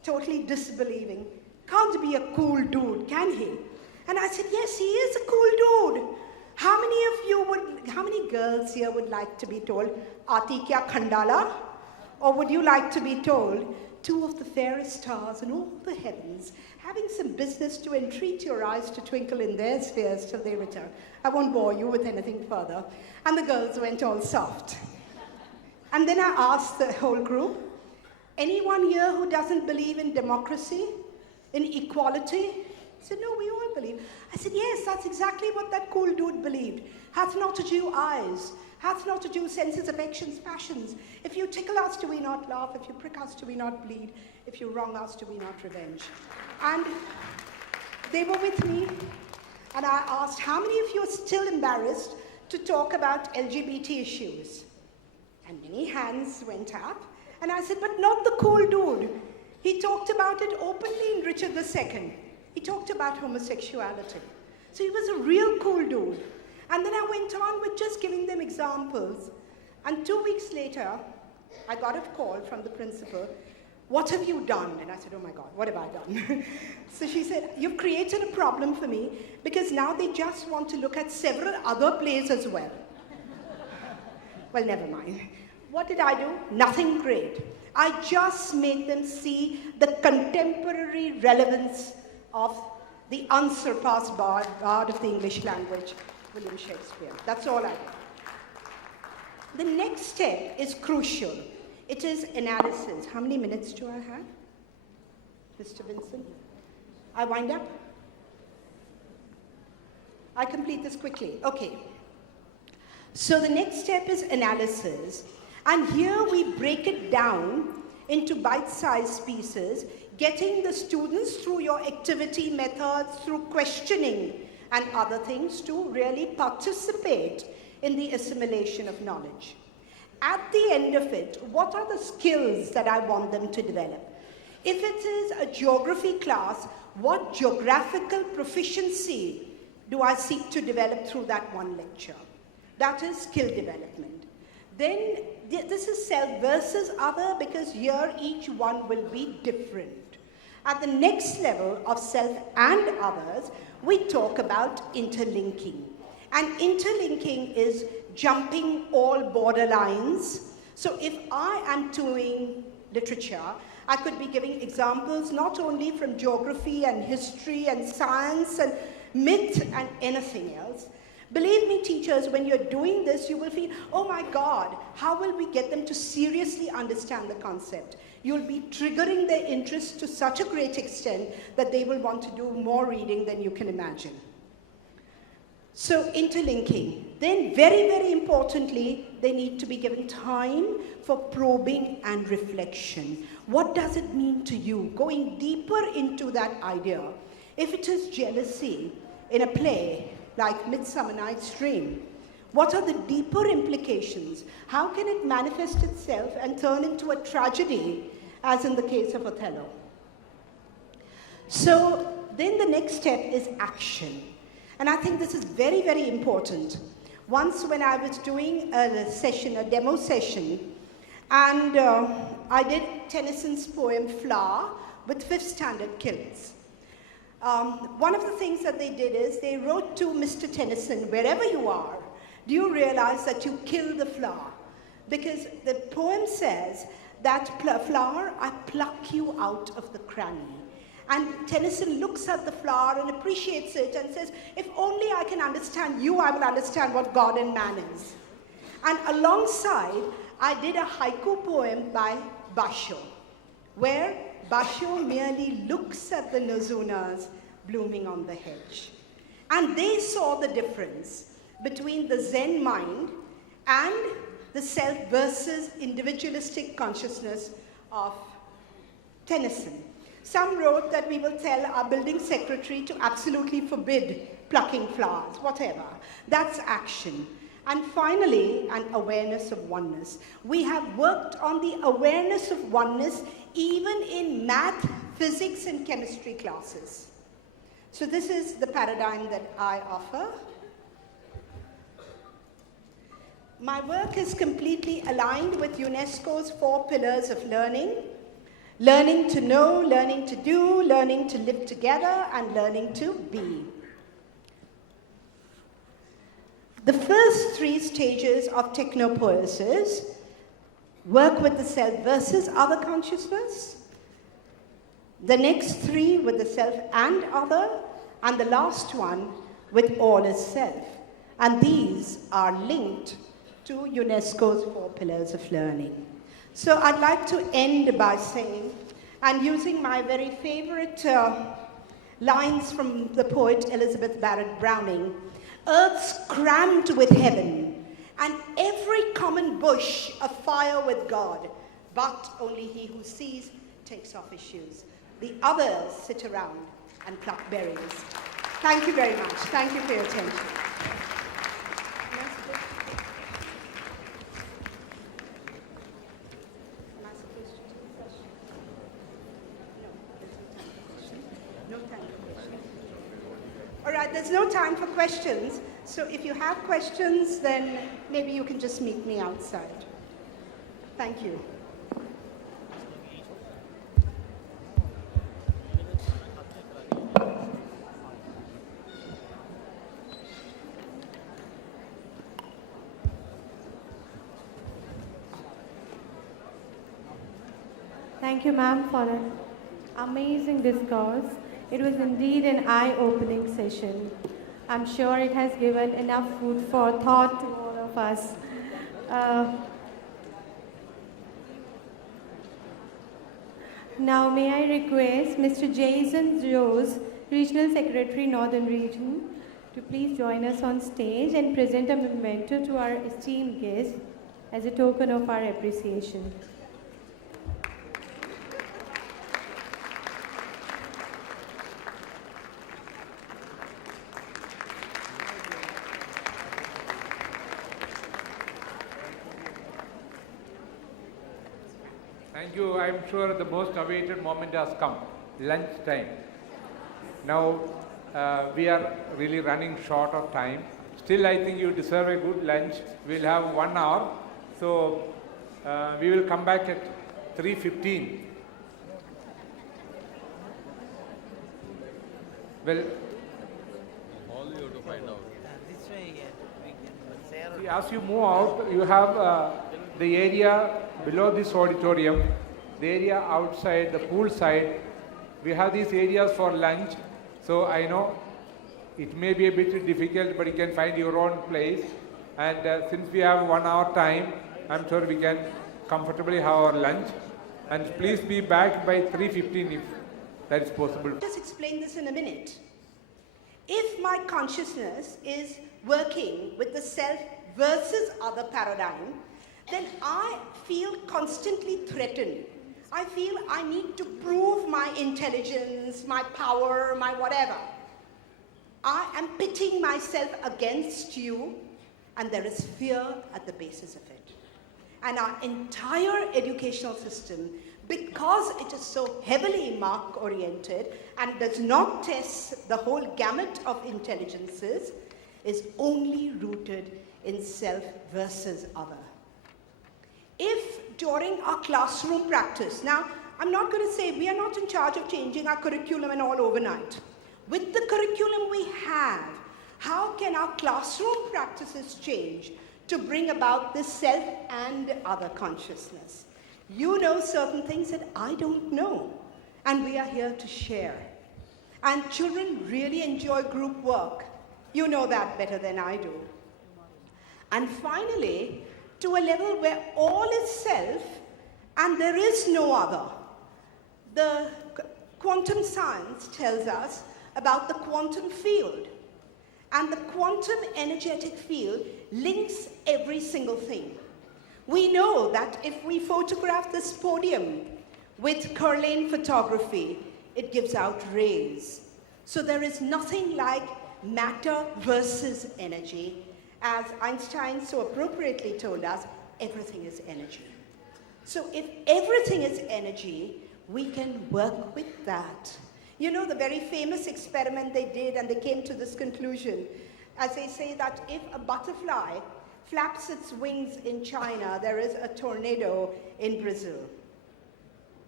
totally disbelieving. Can't be a cool dude, can he? And I said, yes, he is a cool dude. How many girls here would like to be told, Aati kya khandala? Or would you like to be told, two of the fairest stars in all the heavens, having some business to entreat your eyes to twinkle in their spheres till they return? I won't bore you with anything further. And the girls went all soft. And then I asked the whole group, anyone here who doesn't believe in democracy, in equality? I said, no, we all believe. I said, yes, that's exactly what that cool dude believed. Hath not a Jew eyes? Hath not a Jew senses, affections, passions? If you tickle us, do we not laugh? If you prick us, do we not bleed? If you wrong us, do we not revenge? And they were with me, and I asked, how many of you are still embarrassed to talk about LGBT issues? And many hands went up, and I said, but not the cool dude. He talked about it openly in Richard II. He talked about homosexuality. So he was a real cool dude. And then I went on with just giving them examples. And 2 weeks later, I got a call from the principal. What have you done? And I said, oh my God, what have I done? So she said, you've created a problem for me because now they just want to look at several other plays as well. Well, never mind. What did I do? Nothing great. I just made them see the contemporary relevance of the unsurpassed bard of the English language, William Shakespeare. That's all I did. The next step is crucial. It is analysis. How many minutes do I have? Mr. Vincent? I wind up? I complete this quickly. Okay. So the next step is analysis. And here we break it down into bite-sized pieces, getting the students through your activity methods, through questioning and other things to really participate in the assimilation of knowledge. At the end of it, what are the skills that I want them to develop? If it is a geography class, what geographical proficiency do I seek to develop through that one lecture? That is skill development. Then this is self versus other, because here each one will be different. At the next level of self and others, we talk about interlinking. And interlinking is jumping all borderlines. So if I am doing literature, I could be giving examples not only from geography and history and science and myth and anything else. Believe me, teachers, when you're doing this, you will feel, oh my God, how will we get them to seriously understand the concept? You'll be triggering their interest to such a great extent that they will want to do more reading than you can imagine. So interlinking. Then very, very importantly, they need to be given time for probing and reflection. What does it mean to you? Going deeper into that idea. If it is jealousy in a play, like Midsummer Night's Dream, what are the deeper implications? How can it manifest itself and turn into a tragedy, as in the case of Othello? So then the next step is action. And I think this is very, very important. Once when I was doing a session, a demo session, and I did Tennyson's poem Flower with 5th standard kids. One of the things that they did is they wrote to Mr. Tennyson, wherever you are, do you realize that you kill the flower? Because the poem says that flower, I pluck you out of the cranny. And Tennyson looks at the flower and appreciates it and says, if only I can understand you, I will understand what God and man is. And alongside, I did a haiku poem by Basho, where Basho merely looks at the nozunas blooming on the hedge. And they saw the difference between the Zen mind and the self versus individualistic consciousness of Tennyson. Some wrote that we will tell our building secretary to absolutely forbid plucking flowers, whatever. That's action. And finally, an awareness of oneness. We have worked on the awareness of oneness even in math, physics, and chemistry classes. So this is the paradigm that I offer. My work is completely aligned with UNESCO's 4 pillars of learning. Learning to know, learning to do, learning to live together, and learning to be. The first 3 stages of Techno Poses work with the self versus other consciousness, the next 3 with the self and other, and the last one with all is self. And these are linked to UNESCO's 4 pillars of learning. So I'd like to end by saying, and using my very favorite lines from the poet Elizabeth Barrett Browning, earth's crammed with heaven, and every common bush afire with God, but only he who sees takes off his shoes. The others sit around and pluck berries. Thank you very much. Thank you for your attention. All right, there's no time for questions. So if you have questions, then maybe you can just meet me outside. Thank you. Thank you, ma'am, for an amazing discourse. It was indeed an eye-opening session. I'm sure it has given enough food for thought to all of us. Now, may I request Mr. Jason Rose, Regional Secretary, Northern Region, to please join us on stage and present a memento to our esteemed guests as a token of our appreciation. Thank you. I'm sure the most awaited moment has come, lunch time. Now, we are really running short of time. Still, I think you deserve a good lunch. We'll have 1 hour. So, we will come back at 3:15. Well, all you have to find out. This way, we can share. see, as you move out, you have the area below this auditorium, the area outside, the pool side. We have these areas for lunch. So I know it may be a bit difficult, but you can find your own place. And since we have 1 hour time, I'm sure we can comfortably have our lunch. And please be back by 3:15 if that is possible. Just explain this in a minute. If my consciousness is working with the self versus other paradigm, then I feel constantly threatened. I feel I need to prove my intelligence, my power, my whatever. I am pitting myself against you, and there is fear at the basis of it. And our entire educational system, because it is so heavily mark-oriented and does not test the whole gamut of intelligences, is only rooted in self versus other. If during our classroom practice, now I'm not going to say we are not in charge of changing our curriculum and all overnight. With the curriculum we have, how can our classroom practices change to bring about this self and other consciousness? You know certain things that I don't know, and we are here to share. And children really enjoy group work. You know that better than I do. And finally, to a level where all is self and there is no other. The quantum science tells us about the quantum field. And the quantum energetic field links every single thing. We know that if we photograph this podium with Curlane photography, it gives out rays. So there is nothing like matter versus energy. As Einstein so appropriately told us, everything is energy. So if everything is energy, we can work with that. You know the very famous experiment they did, and they came to this conclusion, as they say that if a butterfly flaps its wings in China, there is a tornado in Brazil.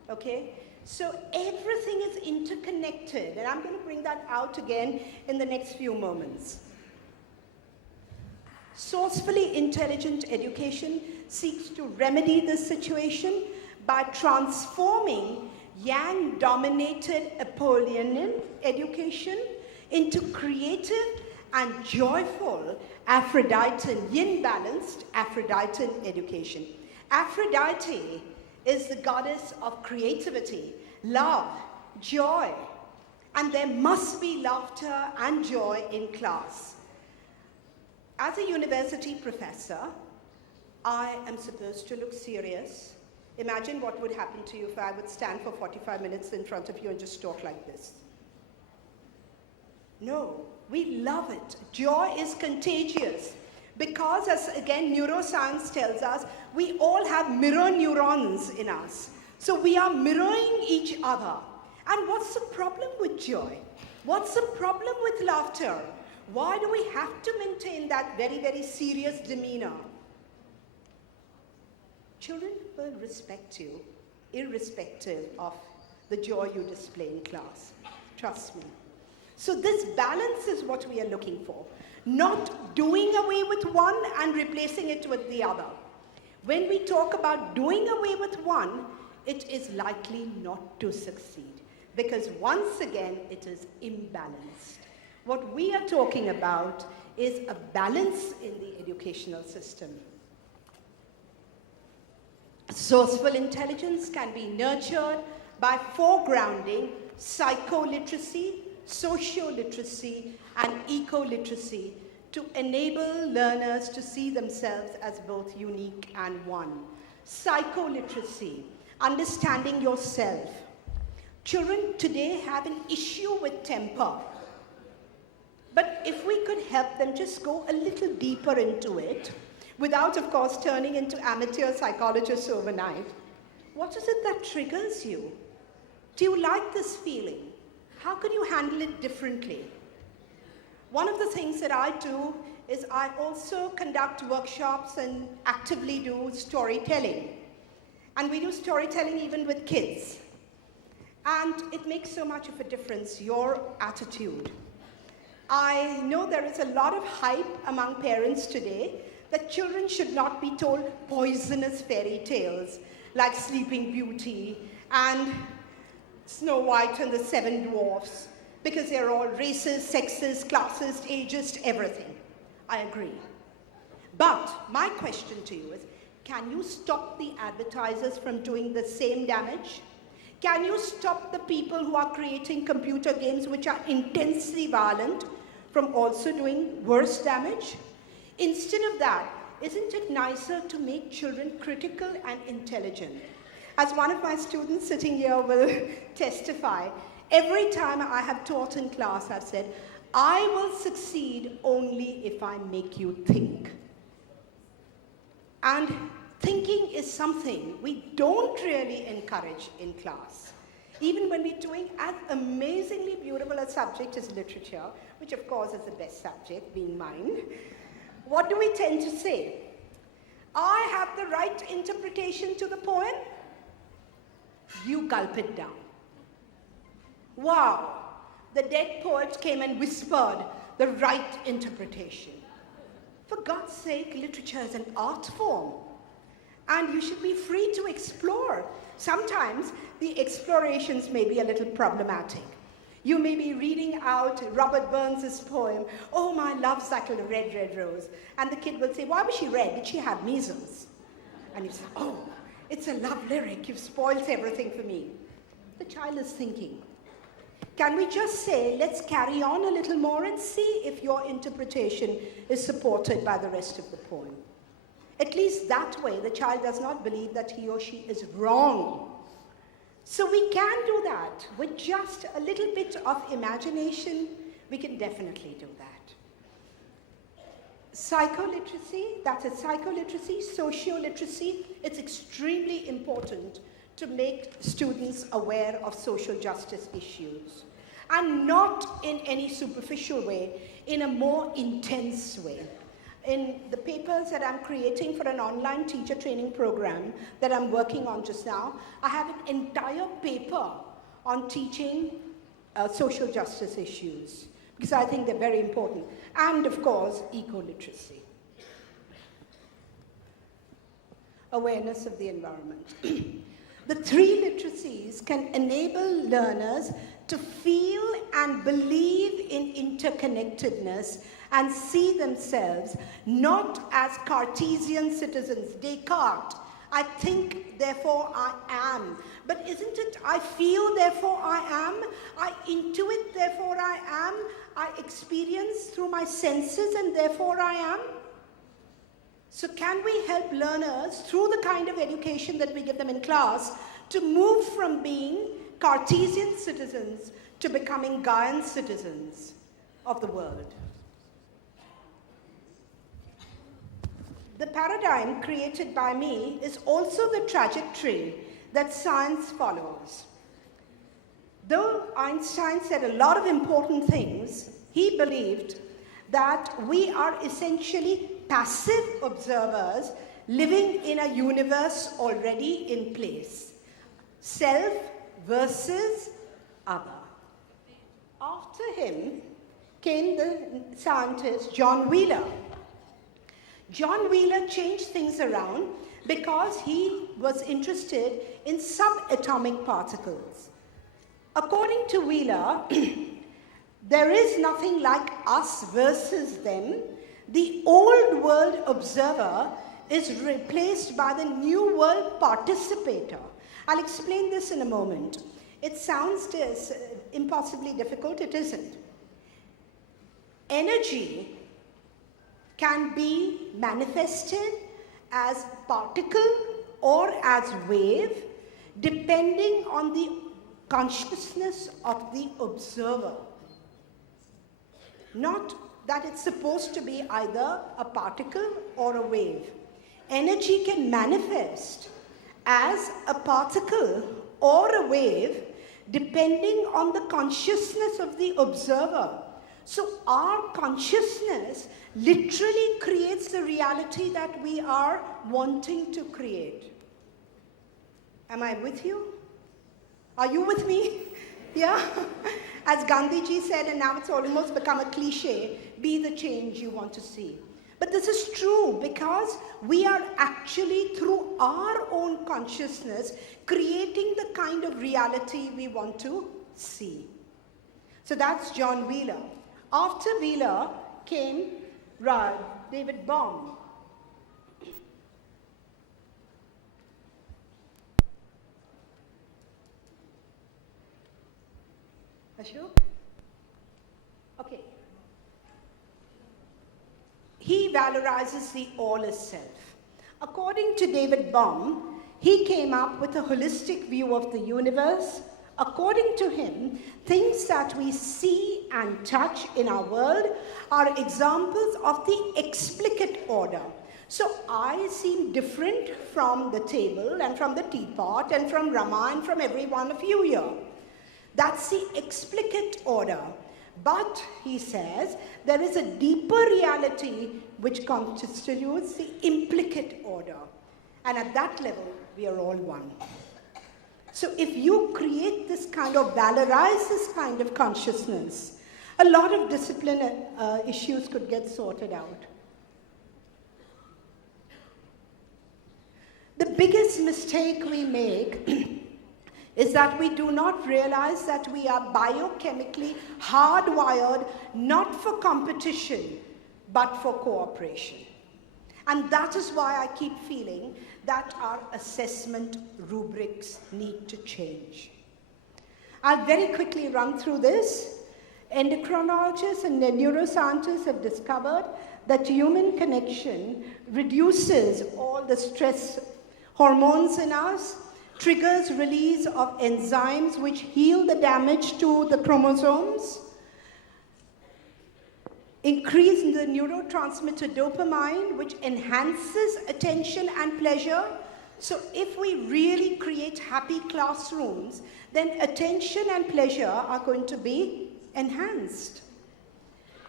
Okay? So everything is interconnected, and I'm going to bring that out again in the next few moments. Sourcefully intelligent education seeks to remedy this situation by transforming yang-dominated Apollonian education into creative and joyful Aphroditean, yin-balanced Aphroditean education. Aphrodite is the goddess of creativity, love, joy, and there must be laughter and joy in class. As a university professor, I am supposed to look serious. Imagine what would happen to you if I would stand for 45 minutes in front of you and just talk like this. No, we love it. Joy is contagious because, as again neuroscience tells us, we all have mirror neurons in us. So we are mirroring each other. And what's the problem with joy? What's the problem with laughter? Why do we have to maintain that very, very serious demeanor? Children will respect you, irrespective of the joy you display in class. Trust me. So this balance is what we are looking for. Not doing away with one and replacing it with the other. When we talk about doing away with one, it is likely not to succeed. Because once again, it is imbalanced. What we are talking about is a balance in the educational system. Sourceful intelligence can be nurtured by foregrounding psycho-literacy, socio literacy, and eco-literacy to enable learners to see themselves as both unique and one. Psycho-literacy, understanding yourself. Children today have an issue with temper. But if we could help them just go a little deeper into it, without, of course, turning into amateur psychologists overnight, what is it that triggers you? Do you like this feeling? How could you handle it differently? One of the things that I do is I also conduct workshops and actively do storytelling. And we do storytelling even with kids. And it makes so much of a difference, your attitude. I know there is a lot of hype among parents today that children should not be told poisonous fairy tales like Sleeping Beauty and Snow White and the Seven Dwarfs because they're all racist, sexist, classist, ageist, everything. I agree. But my question to you is, can you stop the advertisers from doing the same damage? Can you stop the people who are creating computer games which are intensely violent from also doing worse damage? Instead of that, isn't it nicer to make children critical and intelligent? As one of my students sitting here will testify, every time I have taught in class, I've said, I will succeed only if I make you think. And thinking is something we don't really encourage in class. Even when we're doing as amazingly beautiful a subject as literature, which of course is the best subject, being mine, what do we tend to say? I have the right interpretation to the poem. You gulp it down. Wow, the dead poet came and whispered the right interpretation. For God's sake, literature is an art form. And you should be free to explore. Sometimes the explorations may be a little problematic. You may be reading out Robert Burns' poem, Oh, my love's like a red, red rose. And the kid will say, why was she red? Did she have measles? And you say, oh, it's a love lyric. You've spoiled everything for me. The child is thinking. Can we just say, let's carry on a little more and see if your interpretation is supported by the rest of the poem? At least that way, the child does not believe that he or she is wrong. So we can do that. With just a little bit of imagination, we can definitely do that. Psycho-literacy, that is psycho-literacy, socio-literacy, it's extremely important to make students aware of social justice issues. And not in any superficial way, in a more intense way. in the papers that I'm creating for an online teacher training program that I'm working on just now, I have an entire paper on teaching social justice issues, because I think they're very important. And of course, eco-literacy. Awareness of the environment. The three literacies can enable learners to feel and believe in interconnectedness and see themselves not as Cartesian citizens. Descartes, I think, therefore I am. But isn't it, I feel, therefore I am, I intuit, therefore I am, I experience through my senses, and therefore I am? So can we help learners, through the kind of education that we give them in class, to move from being Cartesian citizens to becoming Gaian citizens of the world? The paradigm created by me is also the trajectory that science follows. Though Einstein said a lot of important things, he believed that we are essentially passive observers living in a universe already in place. Self versus other. After him came the scientist John Wheeler. John Wheeler changed things around because he was interested in subatomic particles. According to Wheeler, there is nothing like us versus them. The old world observer is replaced by the new world participator. I'll explain this in a moment. It sounds impossibly difficult. It isn't. Energy can be manifested as particle or as wave, depending on the consciousness of the observer. Not that it's supposed to be either a particle or a wave. Energy can manifest as a particle or a wave depending on the consciousness of the observer. So our consciousness literally creates the reality that we are wanting to create. Am I with you? Are you with me? Yeah? As Gandhiji said, and now it's almost become a cliche, be the change you want to see. But this is true because we are actually, through our own consciousness, creating the kind of reality we want to see. So that's John Wheeler. After Wheeler came David Bohm. Ashok? Okay. He valorizes the all as self. According to David Bohm, he came up with a holistic view of the universe. According to him, things that we see and touch in our world are examples of the explicit order. So I seem different from the table and from the teapot and from Rama and from every one of you here. That's the explicit order. But, he says, there is a deeper reality which constitutes the implicit order. And at that level, we are all one. So if you create this kind of, valorize this kind of consciousness, a lot of discipline issues could get sorted out. The biggest mistake we make is that we do not realize that we are biochemically hardwired not for competition, but for cooperation. And that is why I keep feeling that our assessment rubrics need to change. I'll very quickly run through this. Endocrinologists and neuroscientists have discovered that human connection reduces all the stress hormones in us, triggers release of enzymes which heal the damage to the chromosomes, increase in the neurotransmitter dopamine, which enhances attention and pleasure. So if we really create happy classrooms, then attention and pleasure are going to be enhanced.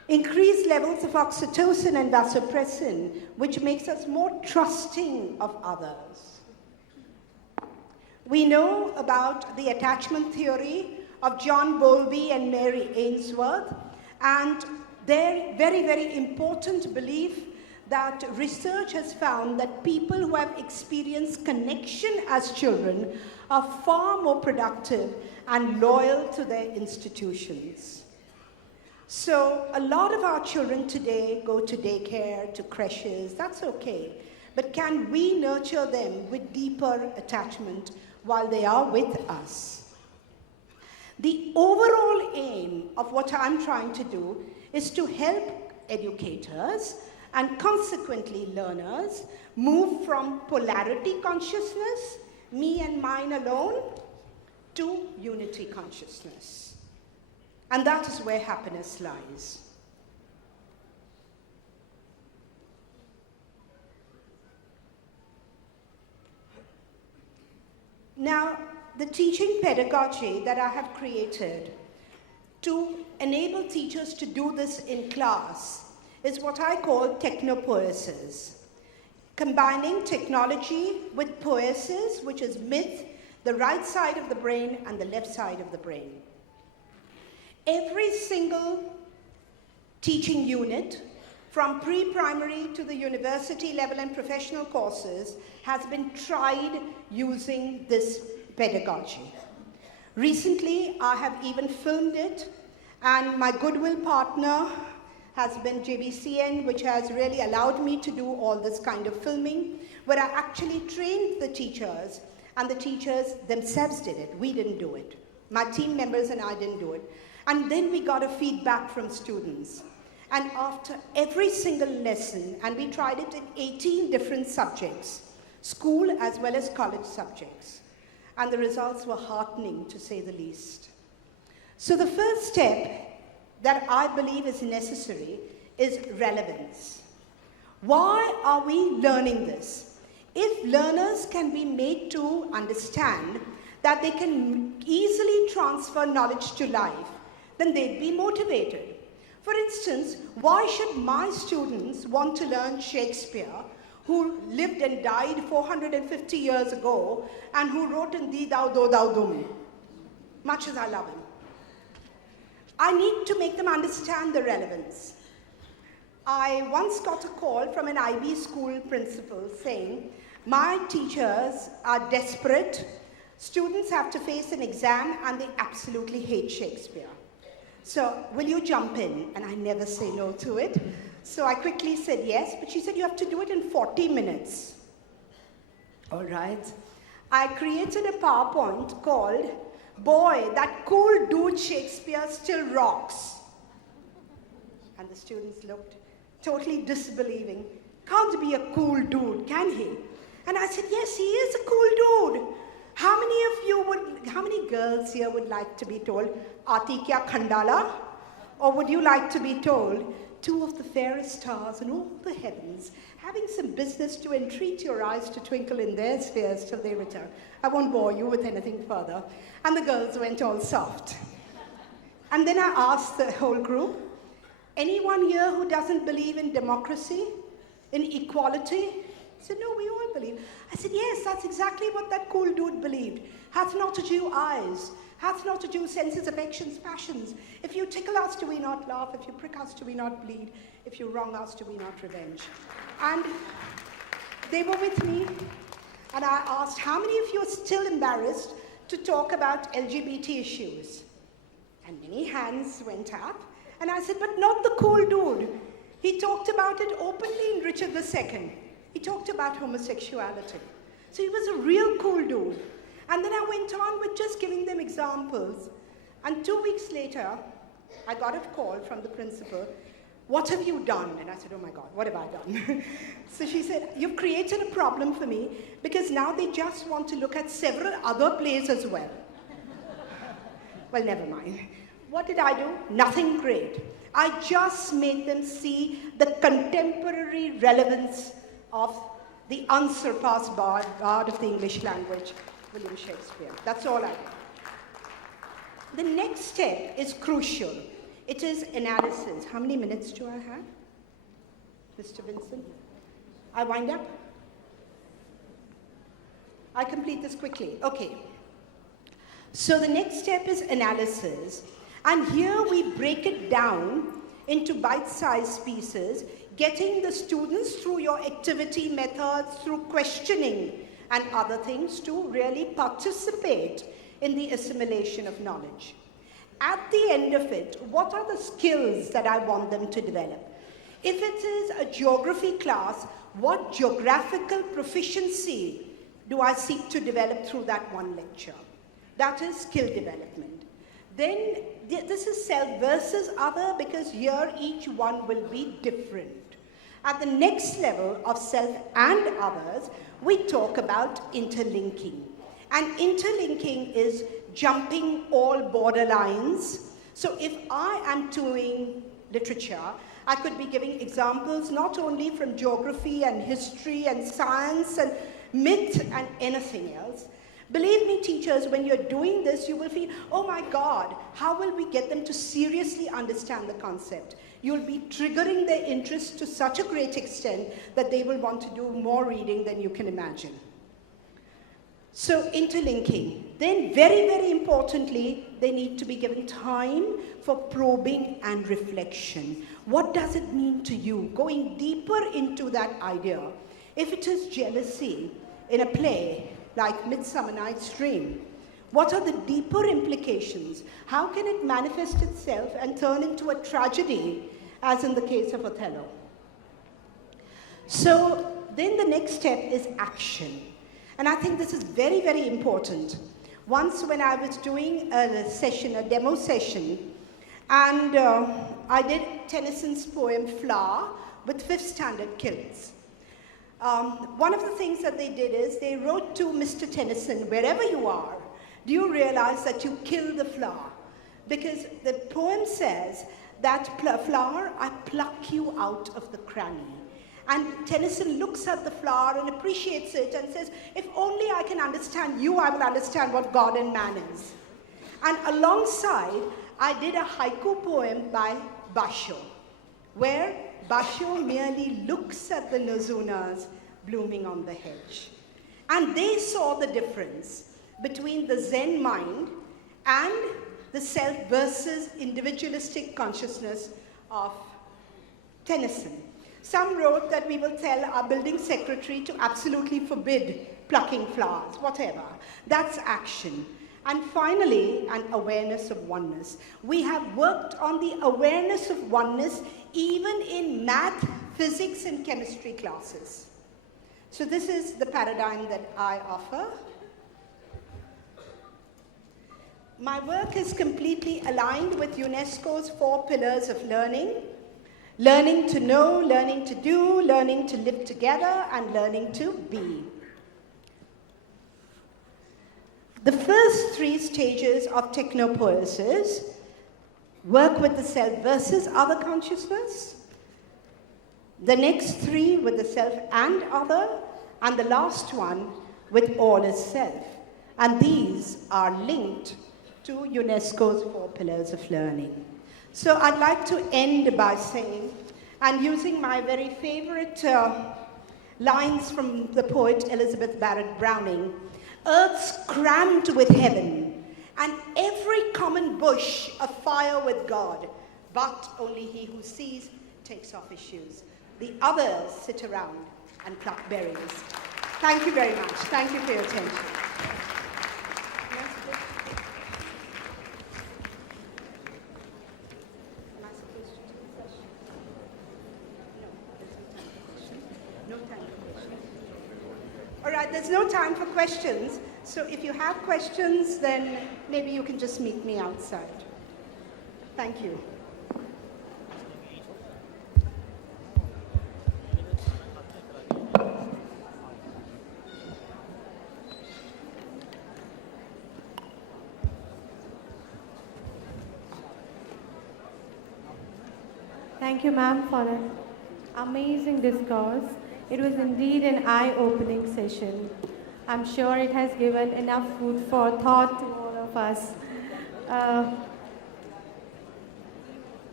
increased levels of oxytocin and vasopressin, which makes us more trusting of others. We know about the attachment theory of John Bowlby and Mary Ainsworth, and their very, very important belief that research has found that people who have experienced connection as children are far more productive and loyal to their institutions. So a lot of our children today go to daycare, to creches, that's okay. But can we nurture them with deeper attachment while they are with us? The overall aim of what I'm trying to do is to help educators and consequently learners move from polarity consciousness, me and mine alone, to unity consciousness. And that is where happiness lies. Now, the teaching pedagogy that I have created to enable teachers to do this in class is what I call Techno Poses, combining technology with poesis, which is myth, the right side of the brain and the left side of the brain. Every single teaching unit, from pre-primary to the university level and professional courses, has been tried using this pedagogy. Recently, I have even filmed it, and my goodwill partner has been JBCN, which has really allowed me to do all this kind of filming, where I actually trained the teachers, and the teachers themselves did it. We didn't do it. My team members and I didn't do it. And then we got a feedback from students. And after every single lesson, and we tried it in 18 different subjects, school as well as college subjects, and the results were heartening, to say the least. So the first step that I believe is necessary is relevance. Why are we learning this? If learners can be made to understand that they can easily transfer knowledge to life, then they'd be motivated. For instance, why should my students want to learn Shakespeare, who lived and died 450 years ago, and who wrote in Thee, Thou, Do, Thou, Dum, much as I love him? I need to make them understand the relevance. I once got a call from an IB school principal saying, my teachers are desperate, students have to face an exam, and they absolutely hate Shakespeare. So, will you jump in? And I never say no to it. So I quickly said yes, but she said you have to do it in 40 minutes. All right. I created a PowerPoint called, Boy, that cool dude Shakespeare still rocks. And the students looked totally disbelieving. Can't be a cool dude, can he? And I said, yes, he is a cool dude. How many girls here would like to be told, Aati kya khandala? Or would you like to be told, two of the fairest stars in all the heavens, having some business to entreat your eyes to twinkle in their spheres till they return? I won't bore you with anything further. And the girls went all soft. And then I asked the whole group, anyone here who doesn't believe in democracy, in equality? I said, no, we all believe. I said, yes, that's exactly what that cool dude believed. Hath not a Jew eyes? Hath not a Jew senses, affections, passions? If you tickle us, do we not laugh? If you prick us, do we not bleed? If you wrong us, do we not revenge? And they were with me, and I asked, how many of you are still embarrassed to talk about LGBT issues? And many hands went up, and I said, but not the cool dude. He talked about it openly in Richard II. He talked about homosexuality. So he was a real cool dude. And then I went on with just giving them examples. And 2 weeks later, I got a call from the principal. What have you done? And I said, oh my God, what have I done? So she said, you've created a problem for me because now they just want to look at several other plays as well. Well, never mind. What did I do? Nothing great. I just made them see the contemporary relevance of the unsurpassed bard of the English language, William Shakespeare. That's all I did. The next step is crucial. It is analysis. How many minutes do I have, Mr. Vincent? I wind up? I complete this quickly. Okay. So the next step is analysis. And here we break it down into bite-sized pieces, getting the students through your activity methods, through questioning and other things to really participate in the assimilation of knowledge. At the end of it, what are the skills that I want them to develop? If it is a geography class, what geographical proficiency do I seek to develop through that one lecture? That is skill development. Then this is self versus other, because here each one will be different. At the next level of self and others, we talk about interlinking. And interlinking is jumping all borderlines. So if I am doing literature, I could be giving examples not only from geography and history and science and myth and anything else. Believe me, teachers, when you're doing this, you will feel, oh my God, how will we get them to seriously understand the concept? You'll be triggering their interest to such a great extent that they will want to do more reading than you can imagine. So interlinking. Then very, very importantly, they need to be given time for probing and reflection. What does it mean to you? Going deeper into that idea. If it is jealousy in a play like Midsummer Night's Dream, what are the deeper implications? How can it manifest itself and turn into a tragedy, as in the case of Othello? So then the next step is action. And I think this is very, very important. Once when I was doing a session, a demo session, and I did Tennyson's poem Flower with 5th standard kids. One of the things that they did is they wrote to Mr. Tennyson, wherever you are, do you realize that you kill the flower? Because the poem says that flower, I pluck you out of the cranny. And Tennyson looks at the flower and appreciates it and says, if only I can understand you, I will understand what God and man is. And alongside, I did a haiku poem by Basho, where Basho merely looks at the nozunas blooming on the hedge. And they saw the difference between the Zen mind and the self versus individualistic consciousness of Tennyson. Some wrote that we will tell our building secretary to absolutely forbid plucking flowers, whatever. That's action. And finally, an awareness of oneness. We have worked on the awareness of oneness even in math, physics, and chemistry classes. So this is the paradigm that I offer. My work is completely aligned with UNESCO's 4 pillars of learning. Learning to know, learning to do, learning to live together, and learning to be. The first 3 stages of Techno Poses work with the self versus other consciousness. The next 3 with the self and other, and the last one with all is self. And these are linked to UNESCO's 4 pillars of learning. So I'd like to end by saying, and using my very favorite lines from the poet Elizabeth Barrett Browning, earth's crammed with heaven, and every common bush afire with God, but only he who sees takes off his shoes. The others sit around and pluck berries. Thank you very much. Thank you for your attention. All right, there's no time for questions. So if you have questions, then maybe you can just meet me outside. Thank you. Thank you, ma'am, for an amazing discourse. It was indeed an eye-opening session. I'm sure it has given enough food for thought to all of us.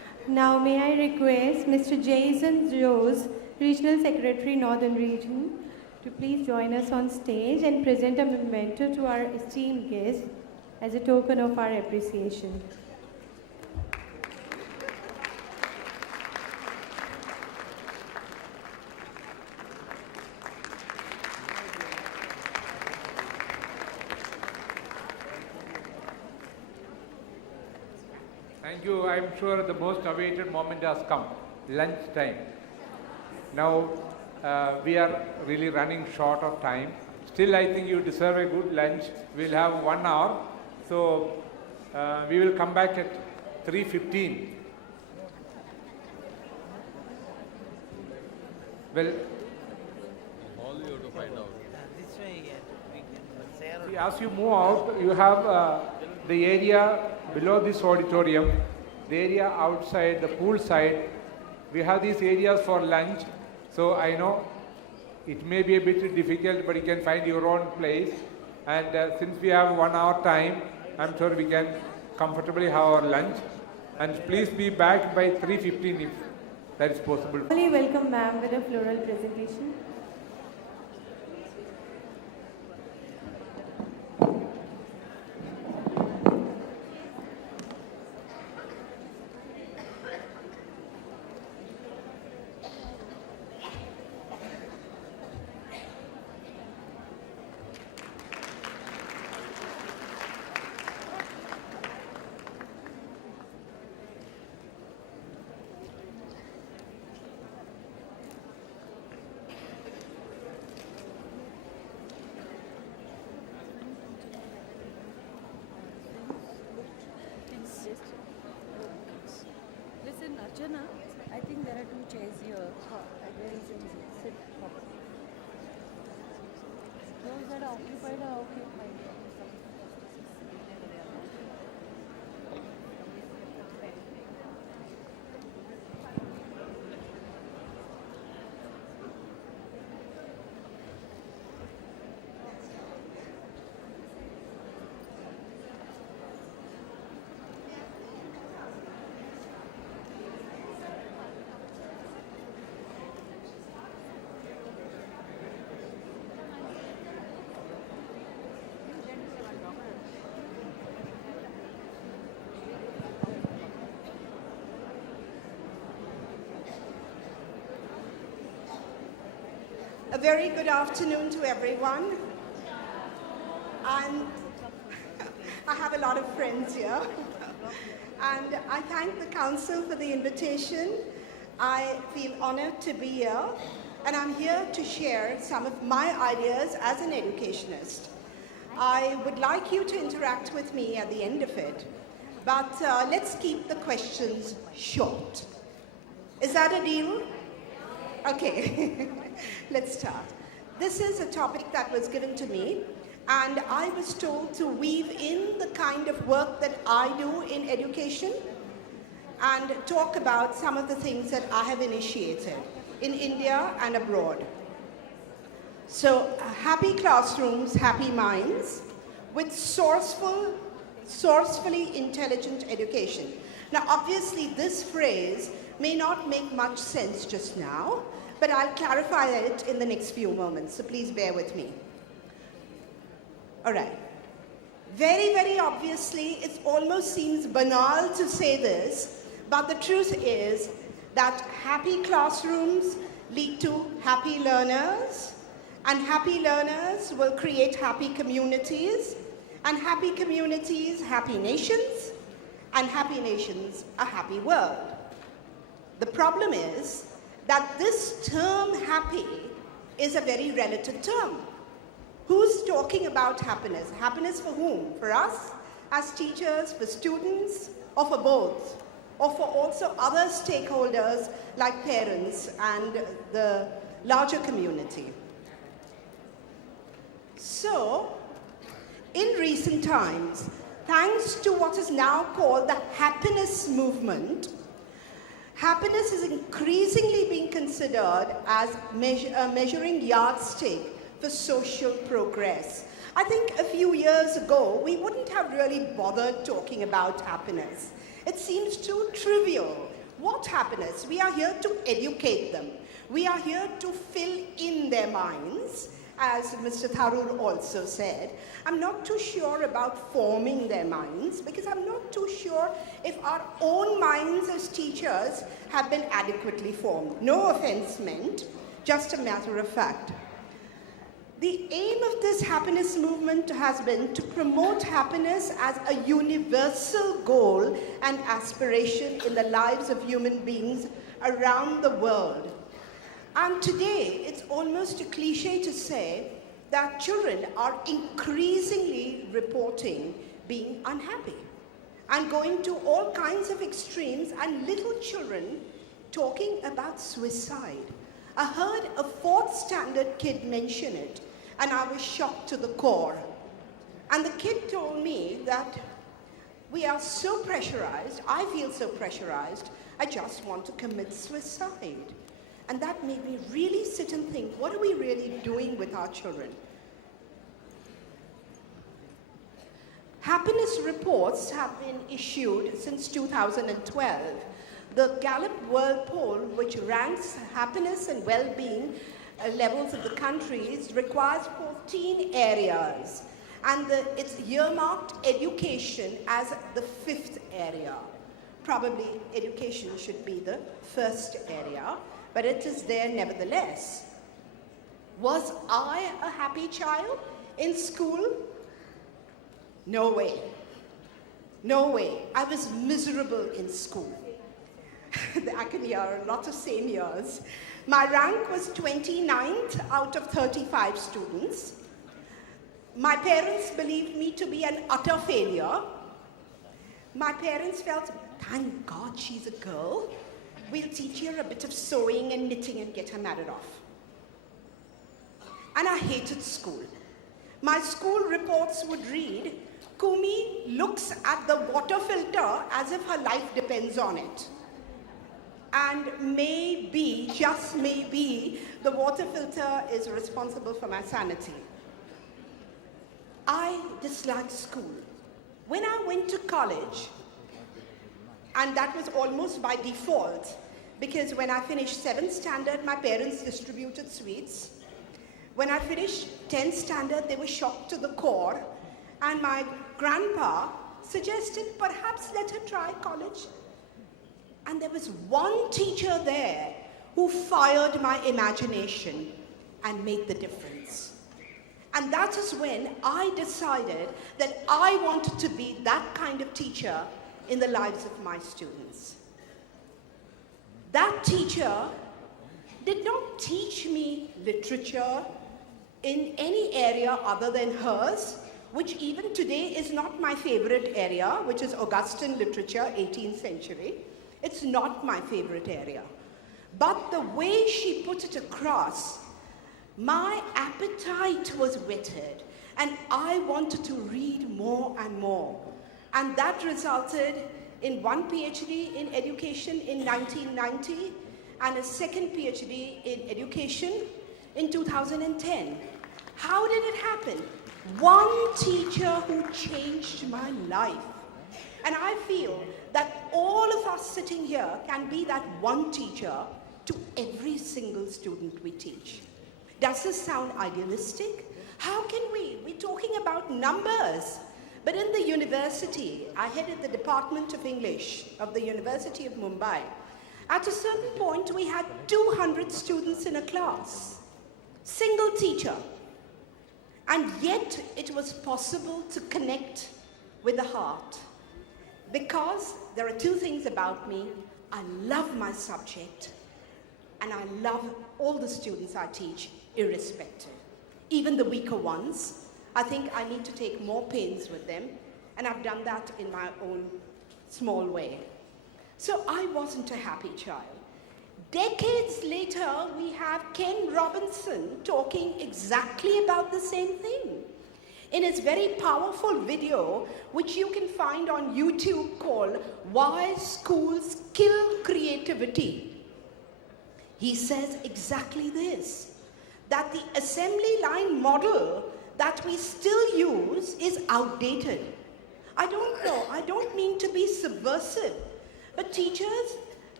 Now may I request Mr. Jason Rose, Regional Secretary, Northern Region, to please join us on stage and present a memento to our esteemed guest as a token of our appreciation. Thank you. I'm sure the most awaited moment has come, lunch time. Now, we are really running short of time. Still, I think you deserve a good lunch. We'll have 1 hour. So, we will come back at 3:15. Well, All you have to find out. This way, we can share. see, as you move out, you have the area below this auditorium, the area outside, the pool side. We have these areas for lunch. So I know it may be a bit difficult, but you can find your own place. And since we have 1 hour time, I'm sure we can comfortably have our lunch. And please be back by 3:15 if that is possible. Please welcome ma'am with a floral presentation. Listen, Archana, I think there are 2 chairs here. Where is it? Sit. Those that are occupied are occupied. A very good afternoon to everyone. And I have a lot of friends here. And I thank the council for the invitation. I feel honored to be here. And I'm here to share some of my ideas as an educationist. I would like you to interact with me at the end of it. But let's keep the questions short. Is that a deal? Okay, let's start. This is a topic that was given to me, and I was told to weave in the kind of work that I do in education and talk about some of the things that I have initiated in India and abroad. So, happy classrooms, happy minds, with sourcefully intelligent education. Now, obviously, this phrase may not make much sense just now, but I'll clarify it in the next few moments, so please bear with me. All right. Very, very obviously, it almost seems banal to say this, but the truth is that happy classrooms lead to happy learners, and happy learners will create happy communities, and happy communities, happy nations, and happy nations, a happy world. The problem is that this term happy is a very relative term. Who's talking about happiness? Happiness for whom? For us as teachers, for students, or for both? Or for also other stakeholders like parents and the larger community? So, in recent times, thanks to what is now called the happiness movement, happiness is increasingly being considered as a measuring yardstick for social progress. I think a few years ago, we wouldn't have really bothered talking about happiness. It seems too trivial What happiness? We are here to educate them. We are here to fill in their minds, as Mr. Tharoor also said. I'm not too sure about forming their minds because I'm not too sure if our own minds as teachers have been adequately formed. No offense meant, just a matter of fact. The aim of this happiness movement has been to promote happiness as a universal goal and aspiration in the lives of human beings around the world. And today, it's almost a cliche to say that children are increasingly reporting being unhappy and going to all kinds of extremes, and little children talking about suicide. I heard a 4th standard kid mention it, and I was shocked to the core. And the kid told me that we are so pressurized, I feel so pressurized, I just want to commit suicide. And that made me really sit and think, what are we really doing with our children? Happiness reports have been issued since 2012. The Gallup World Poll, which ranks happiness and well-being levels of the countries, requires 14 areas. And it's earmarked education as the 5th area. Probably education should be the first area, but it is there nevertheless. Was I a happy child in school? No way. No way. I was miserable in school. I can hear a lot of same years. My rank was 29th out of 35 students. My parents believed me to be an utter failure. My parents felt, thank God she's a girl. We'll teach her a bit of sewing and knitting and get her married off. And I hated school. My school reports would read, COOMI looks at the water filter as if her life depends on it. And maybe, just maybe, the water filter is responsible for my sanity. I disliked school. When I went to college, and that was almost by default, because when I finished 7th standard, my parents distributed sweets. When I finished 10th standard, they were shocked to the core, and my grandpa suggested perhaps let her try college. And there was one teacher there who fired my imagination and made the difference. And that is when I decided that I wanted to be that kind of teacher in the lives of my students. That teacher did not teach me literature in any area other than hers, which even today is not my favorite area, which is Augustan literature, 18th century. It's not my favorite area. But the way she put it across, my appetite was whetted, and I wanted to read more and more. And that resulted in one PhD in education in 1990 and a second PhD in education in 2010. How did it happen? One teacher who changed my life. And I feel that all of us sitting here can be that one teacher to every single student we teach. Does this sound idealistic? How can we? We're talking about numbers. But in the university, I headed the Department of English of the University of Mumbai. At a certain point, we had 200 students in a class, single teacher. And yet, it was possible to connect with the heart. Because there are two things about me. I love my subject, and I love all the students I teach, irrespective. Even the weaker ones. I think I need to take more pains with them, and I've done that in my own small way. So I wasn't a happy child. Decades later, we have Ken Robinson talking exactly about the same thing. In his very powerful video, which you can find on YouTube, called Why Schools Kill Creativity, he says exactly this, that the assembly line model that we still use is outdated. I don't know, I don't mean to be subversive, but teachers,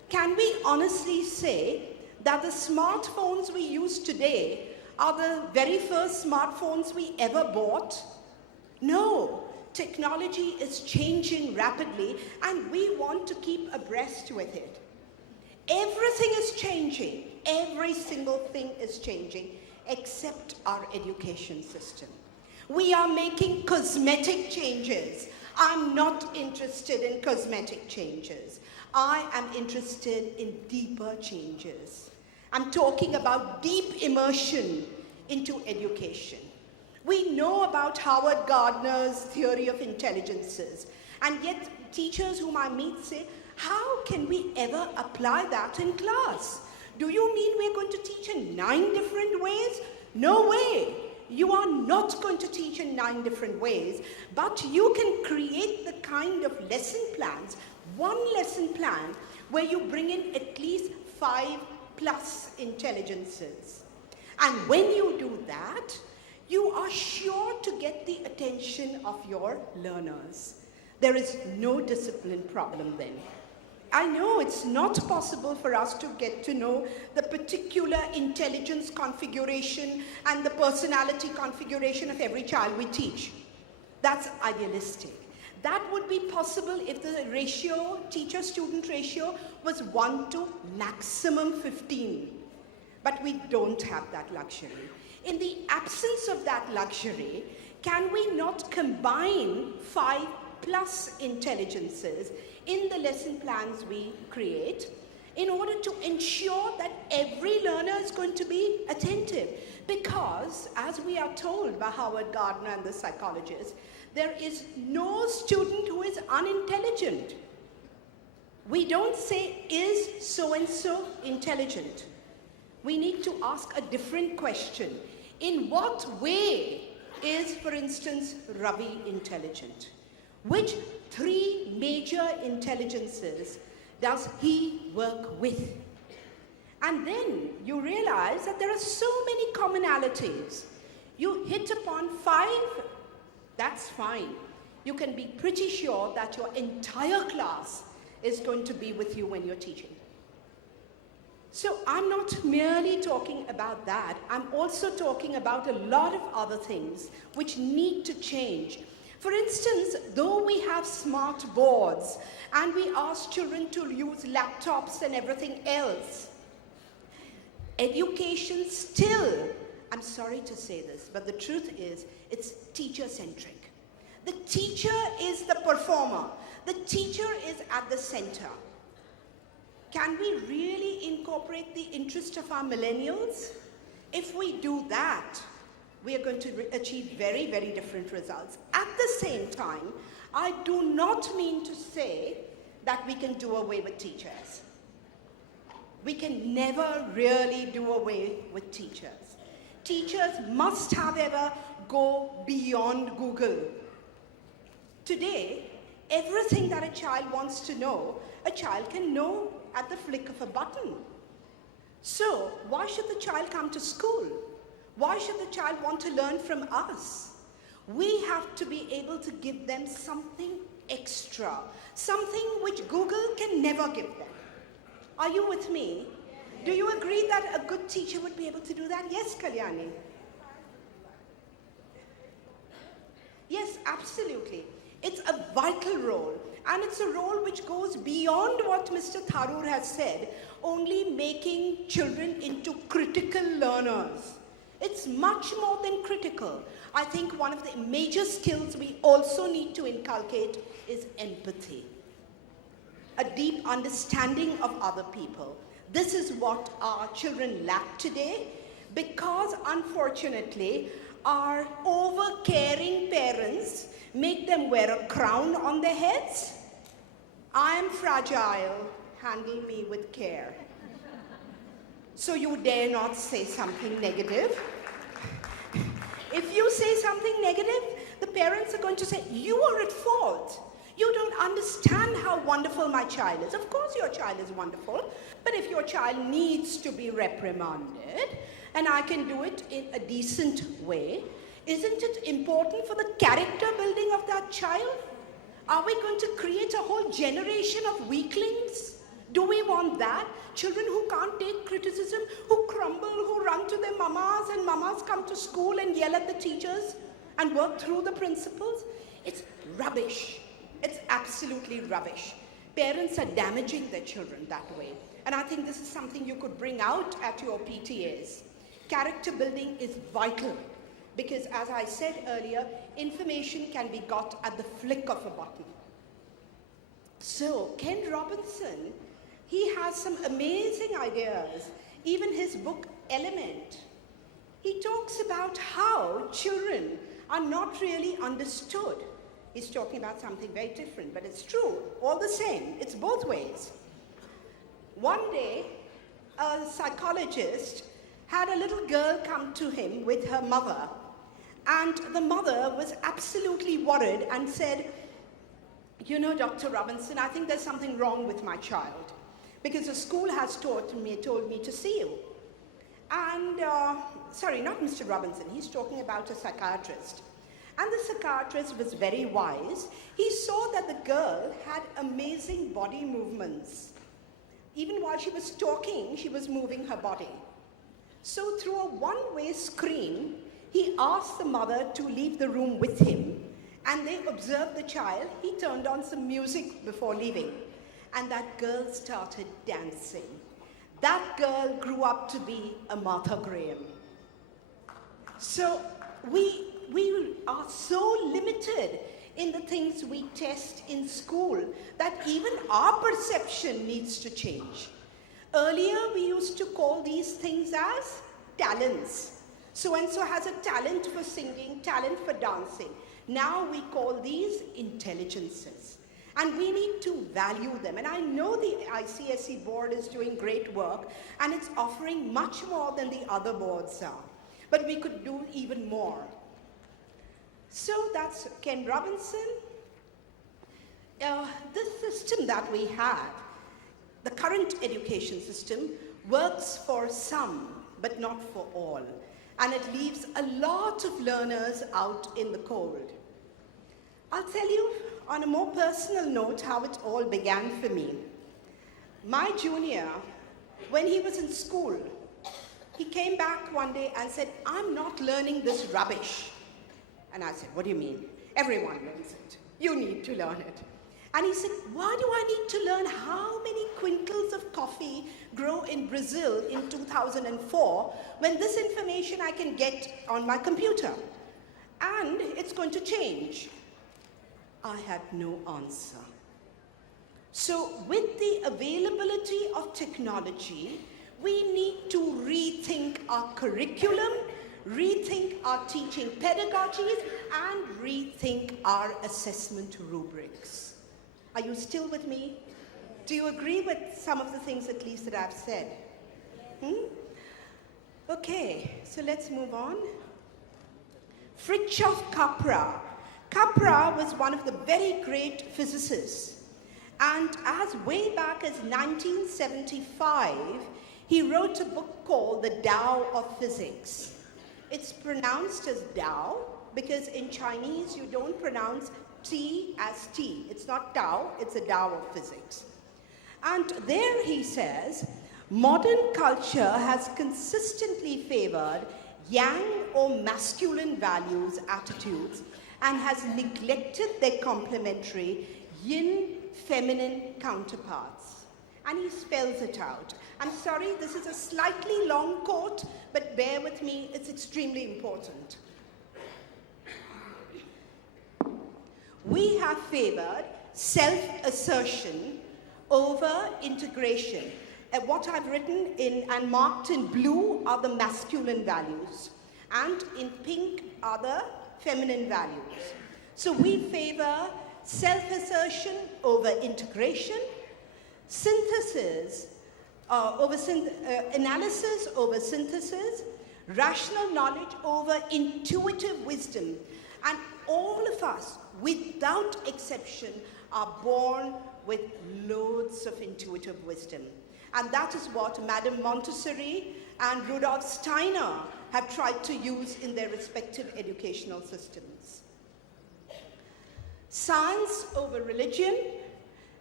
Can we honestly say that the smartphones we use today are the very first smartphones we ever bought? No. Technology is changing rapidly, and we want to keep abreast with it. Everything is changing. Every single thing is changing, except our education system. We are making cosmetic changes. I'm not interested in cosmetic changes. I am interested in deeper changes. I'm talking about deep immersion into education. We know about Howard Gardner's theory of intelligences, and yet teachers whom I meet say, how can we ever apply that in class? Do you mean we're going to teach in 9 different ways? No way. You are not going to teach in 9 different ways, but you can create the kind of lesson plans, one lesson plan, where you bring in at least 5+ intelligences. And when you do that, you are sure to get the attention of your learners. There is no discipline problem then. I know it's not possible for us to get to know the particular intelligence configuration and the personality configuration of every child we teach. That's idealistic. That would be possible if the ratio, teacher-student ratio, was 1 to maximum 15. But we don't have that luxury. In the absence of that luxury, can we not combine 5+ intelligences in the lesson plans we create in order to ensure that every learner is going to be attentive? Because, as we are told by Howard Gardner and the psychologists, there is no student who is unintelligent. We don't say, is so-and-so intelligent? We need to ask a different question. In what way is, for instance, Ravi intelligent? Which 3 major intelligences does he work with? And then you realize that there are so many commonalities. You hit upon 5, that's fine. You can be pretty sure that your entire class is going to be with you when you're teaching. So I'm not merely talking about that. I'm also talking about a lot of other things which need to change. For instance, though we have smart boards and we ask children to use laptops and everything else, education still, I'm sorry to say this, but the truth is, it's teacher-centric. The teacher is the performer. The teacher is at the center. Can we really incorporate the interest of our millennials? If we do that, we are going to achieve very, very different results. At the same time, I do not mean to say that we can do away with teachers. We can never really do away with teachers. Teachers must, however, go beyond Google. Today, everything that a child wants to know, a child can know at the flick of a button. So, why should the child come to school? Why should the child want to learn from us? We have to be able to give them something extra, something which Google can never give them. Are you with me? Do you agree that a good teacher would be able to do that? Yes, Kalyani. Yes, absolutely. It's a vital role, and it's a role which goes beyond what Mr. Tharoor has said, only making children into critical learners. It's much more than critical. I think one of the major skills we also need to inculcate is empathy, a deep understanding of other people. This is what our children lack today because, unfortunately, our over-caring parents make them wear a crown on their heads. I am fragile, handle me with care. So you dare not say something negative. If you say something negative, the parents are going to say, you are at fault. You don't understand how wonderful my child is. Of course your child is wonderful, but if your child needs to be reprimanded, and I can do it in a decent way, isn't it important for the character building of that child? Are we going to create a whole generation of weaklings? Do we want that? Children who can't take criticism, who crumble, who run to their mamas, and mamas come to school and yell at the teachers and work through the principals? It's rubbish. It's absolutely rubbish. Parents are damaging their children that way. And I think this is something you could bring out at your PTAs. Character building is vital because, as I said earlier, information can be got at the flick of a button. So, Ken Robinson, he has some amazing ideas. Even his book, Element, he talks about how children are not really understood. He's talking about something very different, but it's true, all the same. It's both ways. One day, a psychologist had a little girl come to him with her mother, and the mother was absolutely worried and said, you know, Dr. Robinson, I think there's something wrong with my child because the school has told me to see you. And, sorry, not Mr. Robinson, he's talking about a psychiatrist. And the psychiatrist was very wise. He saw that the girl had amazing body movements. Even while she was talking, she was moving her body. So through a one-way screen, he asked the mother to leave the room with him, and they observed the child. He turned on some music before leaving, and that girl started dancing. That girl grew up to be a Martha Graham. So we are so limited in the things we test in school that even our perception needs to change. Earlier, we used to call these things as talents. So-and-so has a talent for singing, talent for dancing. Now we call these intelligences. And we need to value them. And I know the ICSE board is doing great work, and it's offering much more than the other boards are. But we could do even more. So that's Ken Robinson. This system that we have, the current education system, works for some, but not for all. And it leaves a lot of learners out in the cold. I'll tell you on a more personal note how it all began for me. My junior, when he was in school, he came back one day and said, I'm not learning this rubbish. And I said, what do you mean? Everyone learns it. You need to learn it. And he said, why do I need to learn how many quintals of coffee grow in Brazil in 2004 when this information I can get on my computer? And it's going to change. I had no answer. So with the availability of technology, we need to rethink our curriculum, rethink our teaching pedagogies, and rethink our assessment rubrics. Are you still with me? Do you agree with some of the things at least that I've said? Okay, so let's move on. Fritjof Capra. Capra was one of the very great physicists. And as way back as 1975, he wrote a book called the Dow of Physics. It's pronounced as Dow because in Chinese you don't pronounce T as T. It's not Tao, it's a Dow of Physics. And there he says, modern culture has consistently favored yang or masculine values, attitudes, and has neglected their complementary yin feminine counterparts. And he spells it out. I'm sorry, this is a slightly long quote, but bear with me, it's extremely important. We have favored self-assertion over integration. What I've written in and marked in blue are the masculine values, and in pink are the feminine values. So we favor self-assertion over integration, synthesis analysis over synthesis, rational knowledge over intuitive wisdom, and all of us, without exception, are born with loads of intuitive wisdom. And that is what Madame Montessori and Rudolf Steiner have tried to use in their respective educational systems. Science over religion,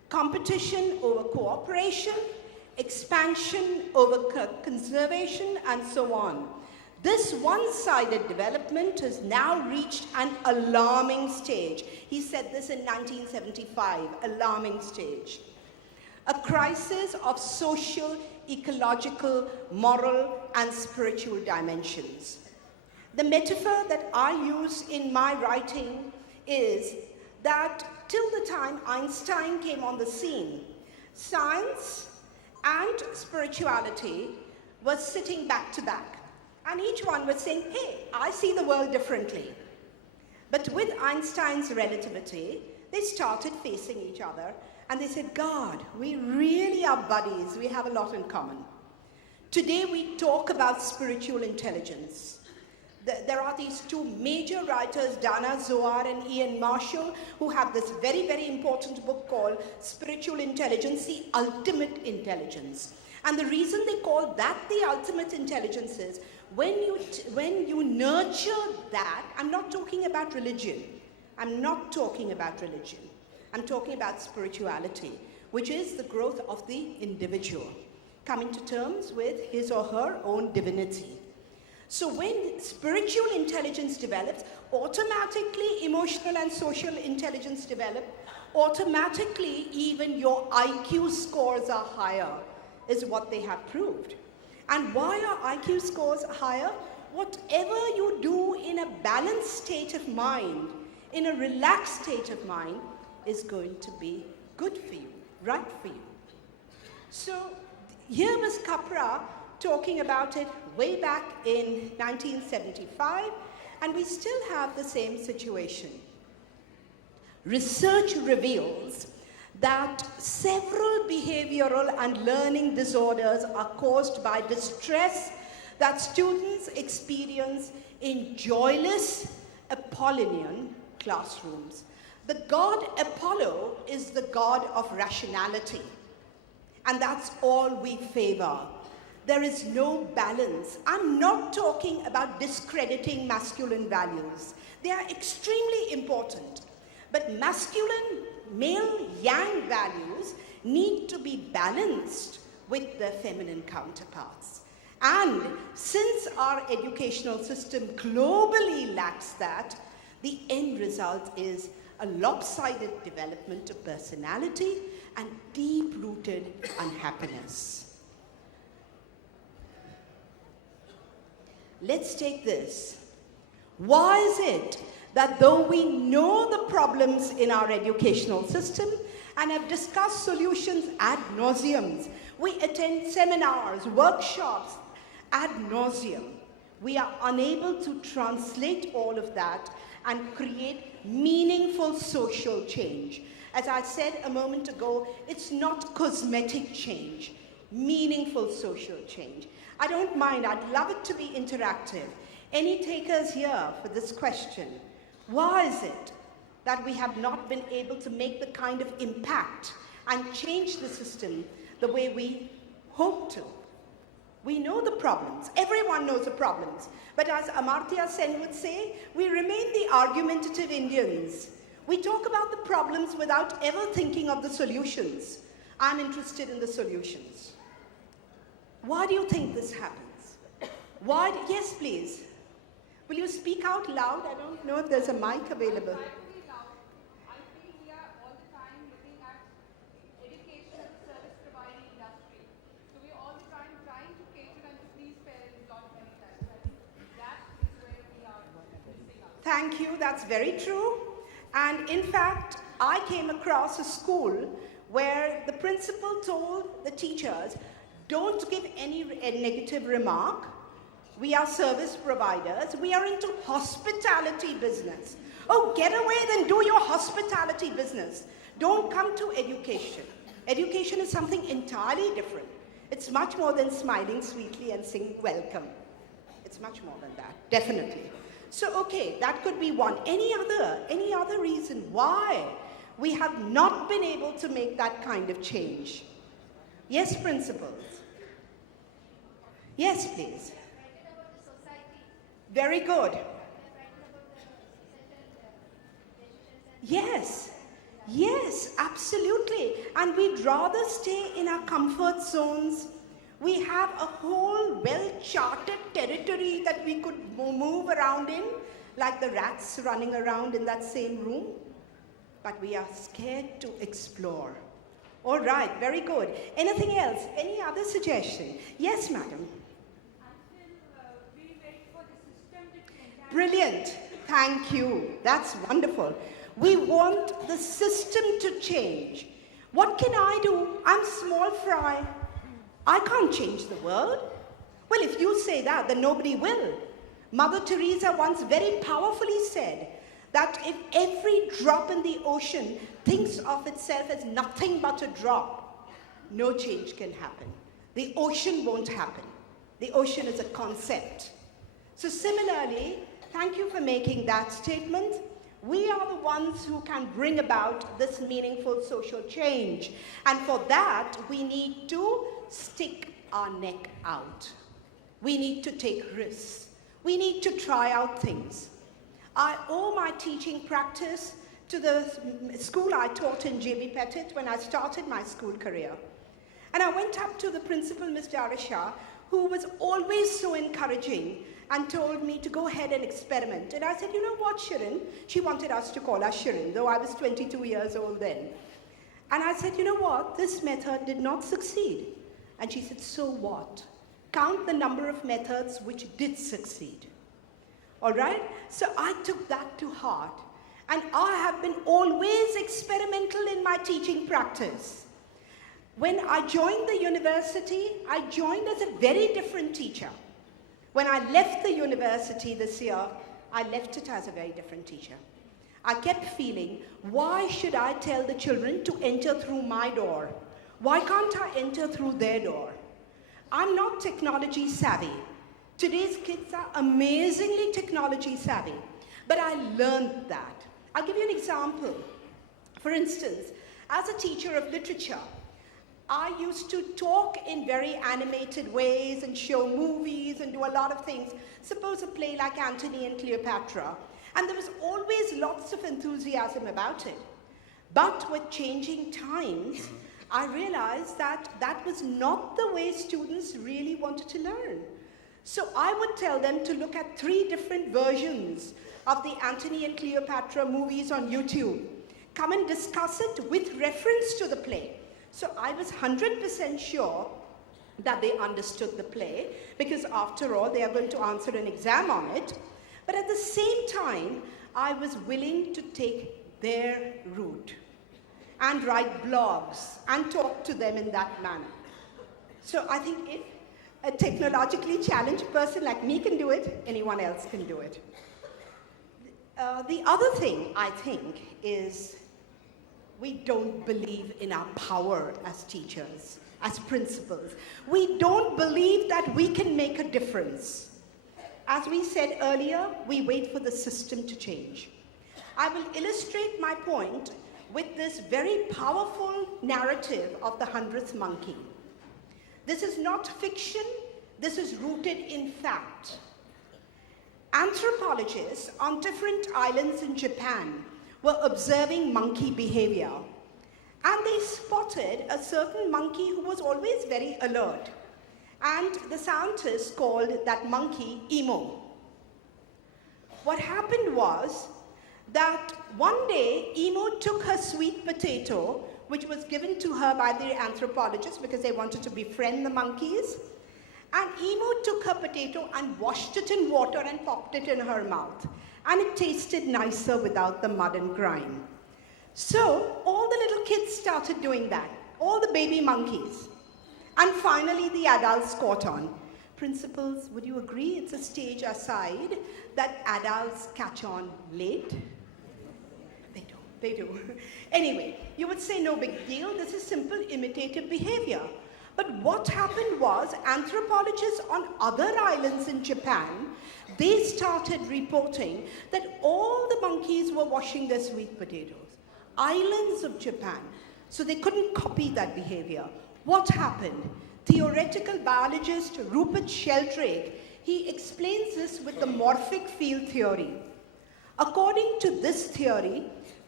competition over cooperation, expansion over conservation, and so on. This one-sided development has now reached an alarming stage. He said this in 1975, alarming stage. A crisis of social, ecological, moral, and spiritual dimensions. The metaphor that I use in my writing is that till the time Einstein came on the scene, science and spirituality was sitting back to back. And each one was saying, hey, I see the world differently. But with Einstein's relativity, they started facing each other and they said, God, we really are buddies. We have a lot in common. Today we talk about spiritual intelligence. There are these two major writers, Dana Zohar and Ian Marshall, who have this very, very important book called Spiritual Intelligence, the Ultimate Intelligence. And the reason they call that the ultimate intelligence is when you nurture that, I'm not talking about religion. I'm not talking about religion. I'm talking about spirituality, which is the growth of the individual, coming to terms with his or her own divinity. So when spiritual intelligence develops, automatically emotional and social intelligence develop, automatically even your IQ scores are higher, is what they have proved. And why are IQ scores higher? Whatever you do in a balanced state of mind, in a relaxed state of mind, is going to be good for you, right for you. So here was Capra talking about it way back in 1975, and we still have the same situation. Research reveals that several behavioral and learning disorders are caused by distress that students experience in joyless Apollonian classrooms. The god Apollo is the god of rationality, and that's all we favor. There is no balance. I'm not talking about discrediting masculine values. They are extremely important. But masculine, male, yang values need to be balanced with their feminine counterparts. And since our educational system globally lacks that, the end result is a lopsided development of personality and deep-rooted unhappiness. Let's take this. Why is it that though we know the problems in our educational system and have discussed solutions ad nauseum, we attend seminars, workshops ad nauseum, we are unable to translate all of that and create meaningful social change? As I said a moment ago, it's not cosmetic change, meaningful social change. I don't mind, I'd love it to be interactive. Any takers here for this question? Why is it that we have not been able to make the kind of impact and change the system the way we hope to? We know the problems. Everyone knows the problems. But as Amartya Sen would say, we remain the argumentative Indians. We talk about the problems without ever thinking of the solutions. I'm interested in the solutions. Why do you think this happens? Yes, please. Will you speak out loud? I don't know if there's a mic available. I feel we are all the time looking at education as a service providing industry. So we are all the time trying to cater and to please parents, not many times. I think that is where we are missing out. Thank you, that's very true. And in fact, I came across a school where the principal told the teachers, don't give any negative remark. We are service providers. We are into hospitality business. Oh, get away, then do your hospitality business. Don't come to education. Education is something entirely different. It's much more than smiling sweetly and saying welcome. It's much more than that, definitely. So, okay, that could be one. Any other reason why we have not been able to make that kind of change? Yes, principals. Yes, please. Very good. Yes. Yes, absolutely. And we'd rather stay in our comfort zones. We have a whole well-charted territory that we could move around in, like the rats running around in that same room. But we are scared to explore. All right, very good. Anything else? Any other suggestion? Yes, madam. Until we wait for the system to change. Brilliant. Thank you. That's wonderful. We want the system to change. What can I do? I'm small fry. I can't change the world. Well, if you say that, then nobody will. Mother Teresa once very powerfully said that if every drop in the ocean thinks of itself as nothing but a drop, no change can happen. The ocean won't happen. The ocean is a concept. So similarly, thank you for making that statement. We are the ones who can bring about this meaningful social change. And for that, we need to stick our neck out. We need to take risks. We need to try out things. I owe my teaching practice to the school I taught in J.B. Pettit when I started my school career. And I went up to the principal, Ms. Darisha, who was always so encouraging and told me to go ahead and experiment. And I said, you know what, Shirin? She wanted us to call her Shirin, though I was 22 years old then. And I said, you know what? This method did not succeed. And she said, so what? Count the number of methods which did succeed. All right? So I took that to heart. And I have been always experimental in my teaching practice. When I joined the university, I joined as a very different teacher. When I left the university this year, I left it as a very different teacher. I kept feeling, why should I tell the children to enter through my door? Why can't I enter through their door? I'm not technology savvy. Today's kids are amazingly technology savvy, but I learned that. I'll give you an example. For instance, as a teacher of literature, I used to talk in very animated ways and show movies and do a lot of things. Suppose a play like Antony and Cleopatra, and there was always lots of enthusiasm about it. But with changing times, I realized that that was not the way students really wanted to learn. So I would tell them to look at 3 different versions of the Antony and Cleopatra movies on YouTube. Come and discuss it with reference to the play. So I was 100% sure that they understood the play, because after all, they are going to answer an exam on it. But at the same time, I was willing to take their route and write blogs and talk to them in that manner. So I think if a technologically challenged person like me can do it, anyone else can do it. The other thing, I think, is we don't believe in our power as teachers, as principals. We don't believe that we can make a difference. As we said earlier, we wait for the system to change. I will illustrate my point with this very powerful narrative of the 100th Monkey. This is not fiction, this is rooted in fact. Anthropologists on different islands in Japan were observing monkey behavior. And they spotted a certain monkey who was always very alert. And the scientists called that monkey Emo. What happened was that one day Emo took her sweet potato, which was given to her by the anthropologists because they wanted to befriend the monkeys. And Emo took her potato and washed it in water and popped it in her mouth. And it tasted nicer without the mud and grime. So all the little kids started doing that, all the baby monkeys. And finally the adults caught on. Principals, would you agree it's a stage aside that adults catch on late? They do. Anyway, you would say no big deal, this is simple imitative behavior. But what happened was anthropologists on other islands in Japan, they started reporting that all the monkeys were washing their sweet potatoes. Islands of Japan. So they couldn't copy that behavior. What happened? Theoretical biologist Rupert Sheldrake, he explains this with the morphic field theory. According to this theory,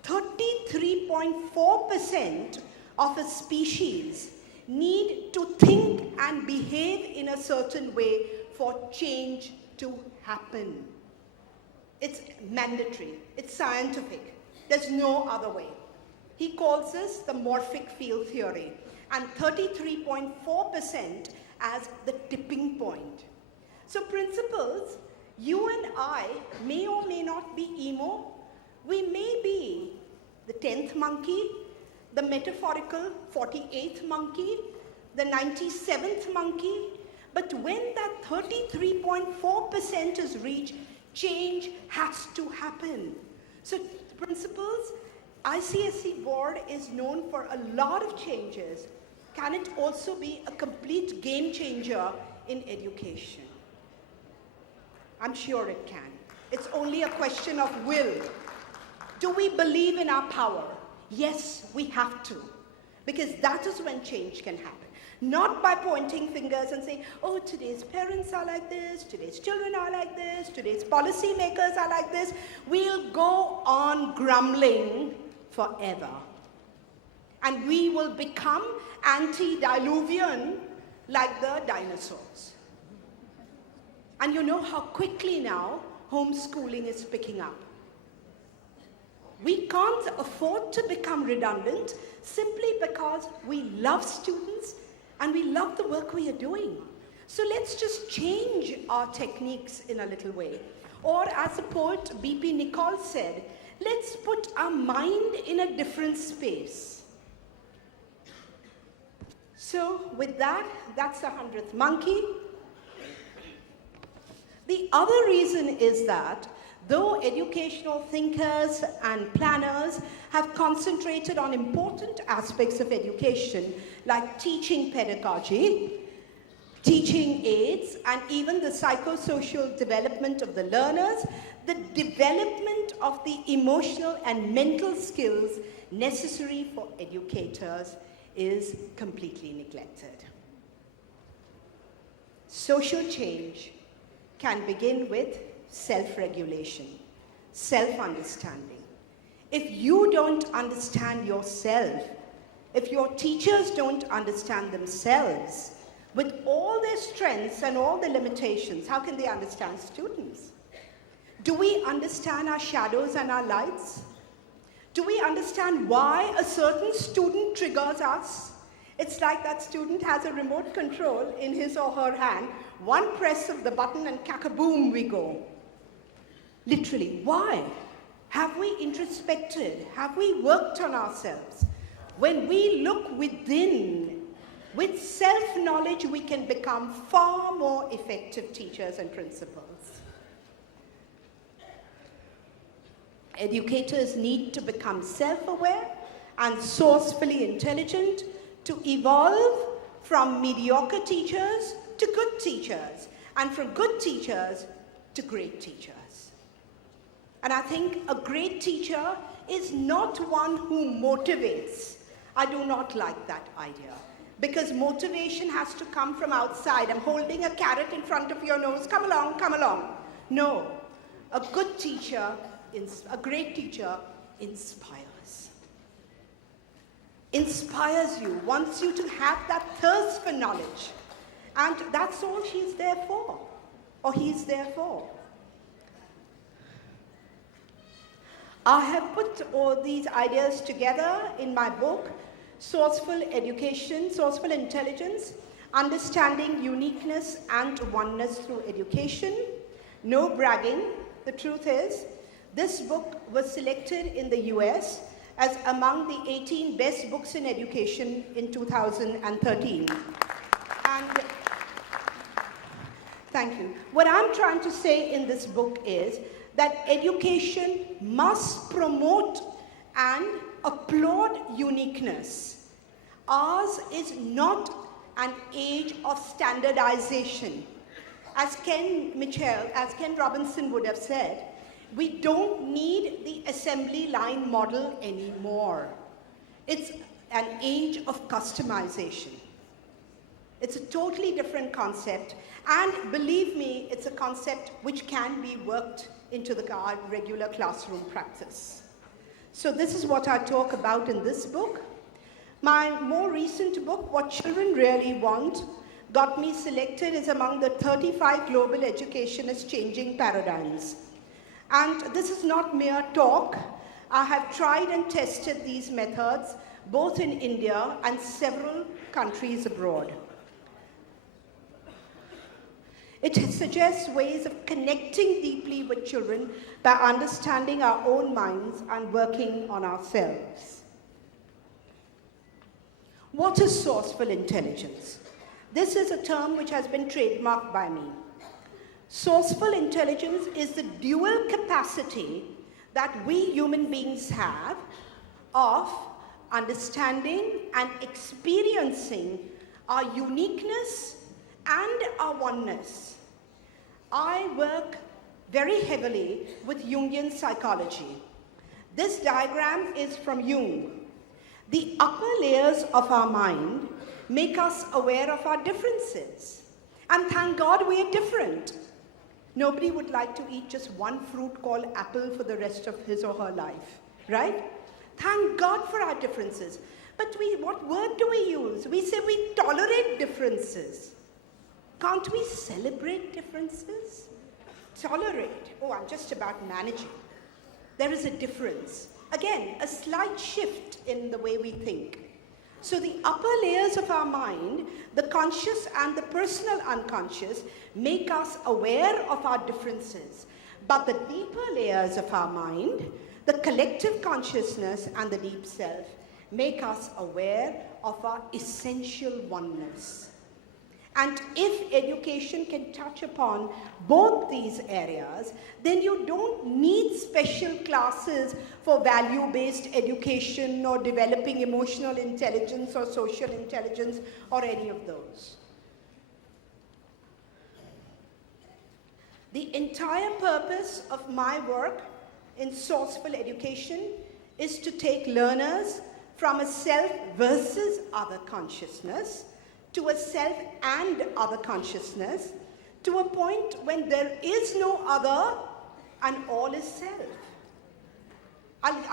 33.4% of a species need to think and behave in a certain way for change to happen. It's mandatory, it's scientific, there's no other way. He calls this the morphic field theory, and 33.4% as the tipping point. So principals, you and I may or may not be emo. We may be the 10th monkey, the metaphorical 48th monkey, the 97th monkey, but when that 33.4% is reached, change has to happen. So principals, ICSE board is known for a lot of changes. Can it also be a complete game changer in education? I'm sure it can. It's only a question of will. Do we believe in our power? Yes, we have to, because that is when change can happen. Not by pointing fingers and saying, oh, today's parents are like this, today's children are like this, today's policy makers are like this. We'll go on grumbling forever. And we will become antediluvian like the dinosaurs. And you know how quickly now homeschooling is picking up. We can't afford to become redundant simply because we love students and we love the work we are doing. So let's just change our techniques in a little way. Or as the poet B.P. Nicol said, let's put our mind in a different space. So with that, that's the 100th monkey. The other reason is that though educational thinkers and planners have concentrated on important aspects of education, like teaching pedagogy, teaching aids, and even the psychosocial development of the learners, the development of the emotional and mental skills necessary for educators is completely neglected. Social change can begin with self-regulation, self-understanding. If you don't understand yourself, if your teachers don't understand themselves, with all their strengths and all the limitations, how can they understand students? Do we understand our shadows and our lights? Do we understand why a certain student triggers us? It's like that student has a remote control in his or her hand. One press of the button and cack-a-boom we go. Literally, why? Have we introspected? Have we worked on ourselves? When we look within, with self-knowledge, we can become far more effective teachers and principals. Educators need to become self-aware and sourcefully intelligent to evolve from mediocre teachers to good teachers, and from good teachers to great teachers. And I think a great teacher is not one who motivates. I do not like that idea, because motivation has to come from outside. I'm holding a carrot in front of your nose, come along, come along. No, a good teacher, a great teacher inspires. Inspires you, wants you to have that thirst for knowledge. And that's all she's there for, or he's there for. I have put all these ideas together in my book, Sourceful Education, Sourceful Intelligence, Understanding Uniqueness and Oneness Through Education. No bragging. The truth is, this book was selected in the US as among the 18 best books in education in 2013. And thank you. What I'm trying to say in this book is that education must promote and applaud uniqueness. Ours is not an age of standardization. As Ken Robinson would have said, we don't need the assembly line model anymore. It's an age of customization. It's a totally different concept, and believe me, it's a concept which can be worked into the regular classroom practice. So this is what I talk about in this book. My more recent book, What Children Really Want, got me selected as among the 35 global educationists changing paradigms. And this is not mere talk. I have tried and tested these methods both in India and several countries abroad. It suggests ways of connecting deeply with children by understanding our own minds and working on ourselves. What is sourceful intelligence? This is a term which has been trademarked by me. Sourceful intelligence is the dual capacity that we human beings have of understanding and experiencing our uniqueness and our oneness. I work very heavily with Jungian psychology. This diagram is from Jung. The upper layers of our mind make us aware of our differences. And thank God we are different. Nobody would like to eat just one fruit called apple for the rest of his or her life, right? Thank God for our differences. But what word do we use? We say we tolerate differences. Can't we celebrate differences? Tolerate. Oh, I'm just about managing. There is a difference. Again, a slight shift in the way we think. So the upper layers of our mind, the conscious and the personal unconscious, make us aware of our differences. But the deeper layers of our mind, the collective consciousness and the deep self, make us aware of our essential oneness. And if education can touch upon both these areas, then you don't need special classes for value-based education or developing emotional intelligence or social intelligence or any of those. The entire purpose of my work in sourceful education is to take learners from a self versus other consciousness to a self and other consciousness, to a point when there is no other and all is self. I'll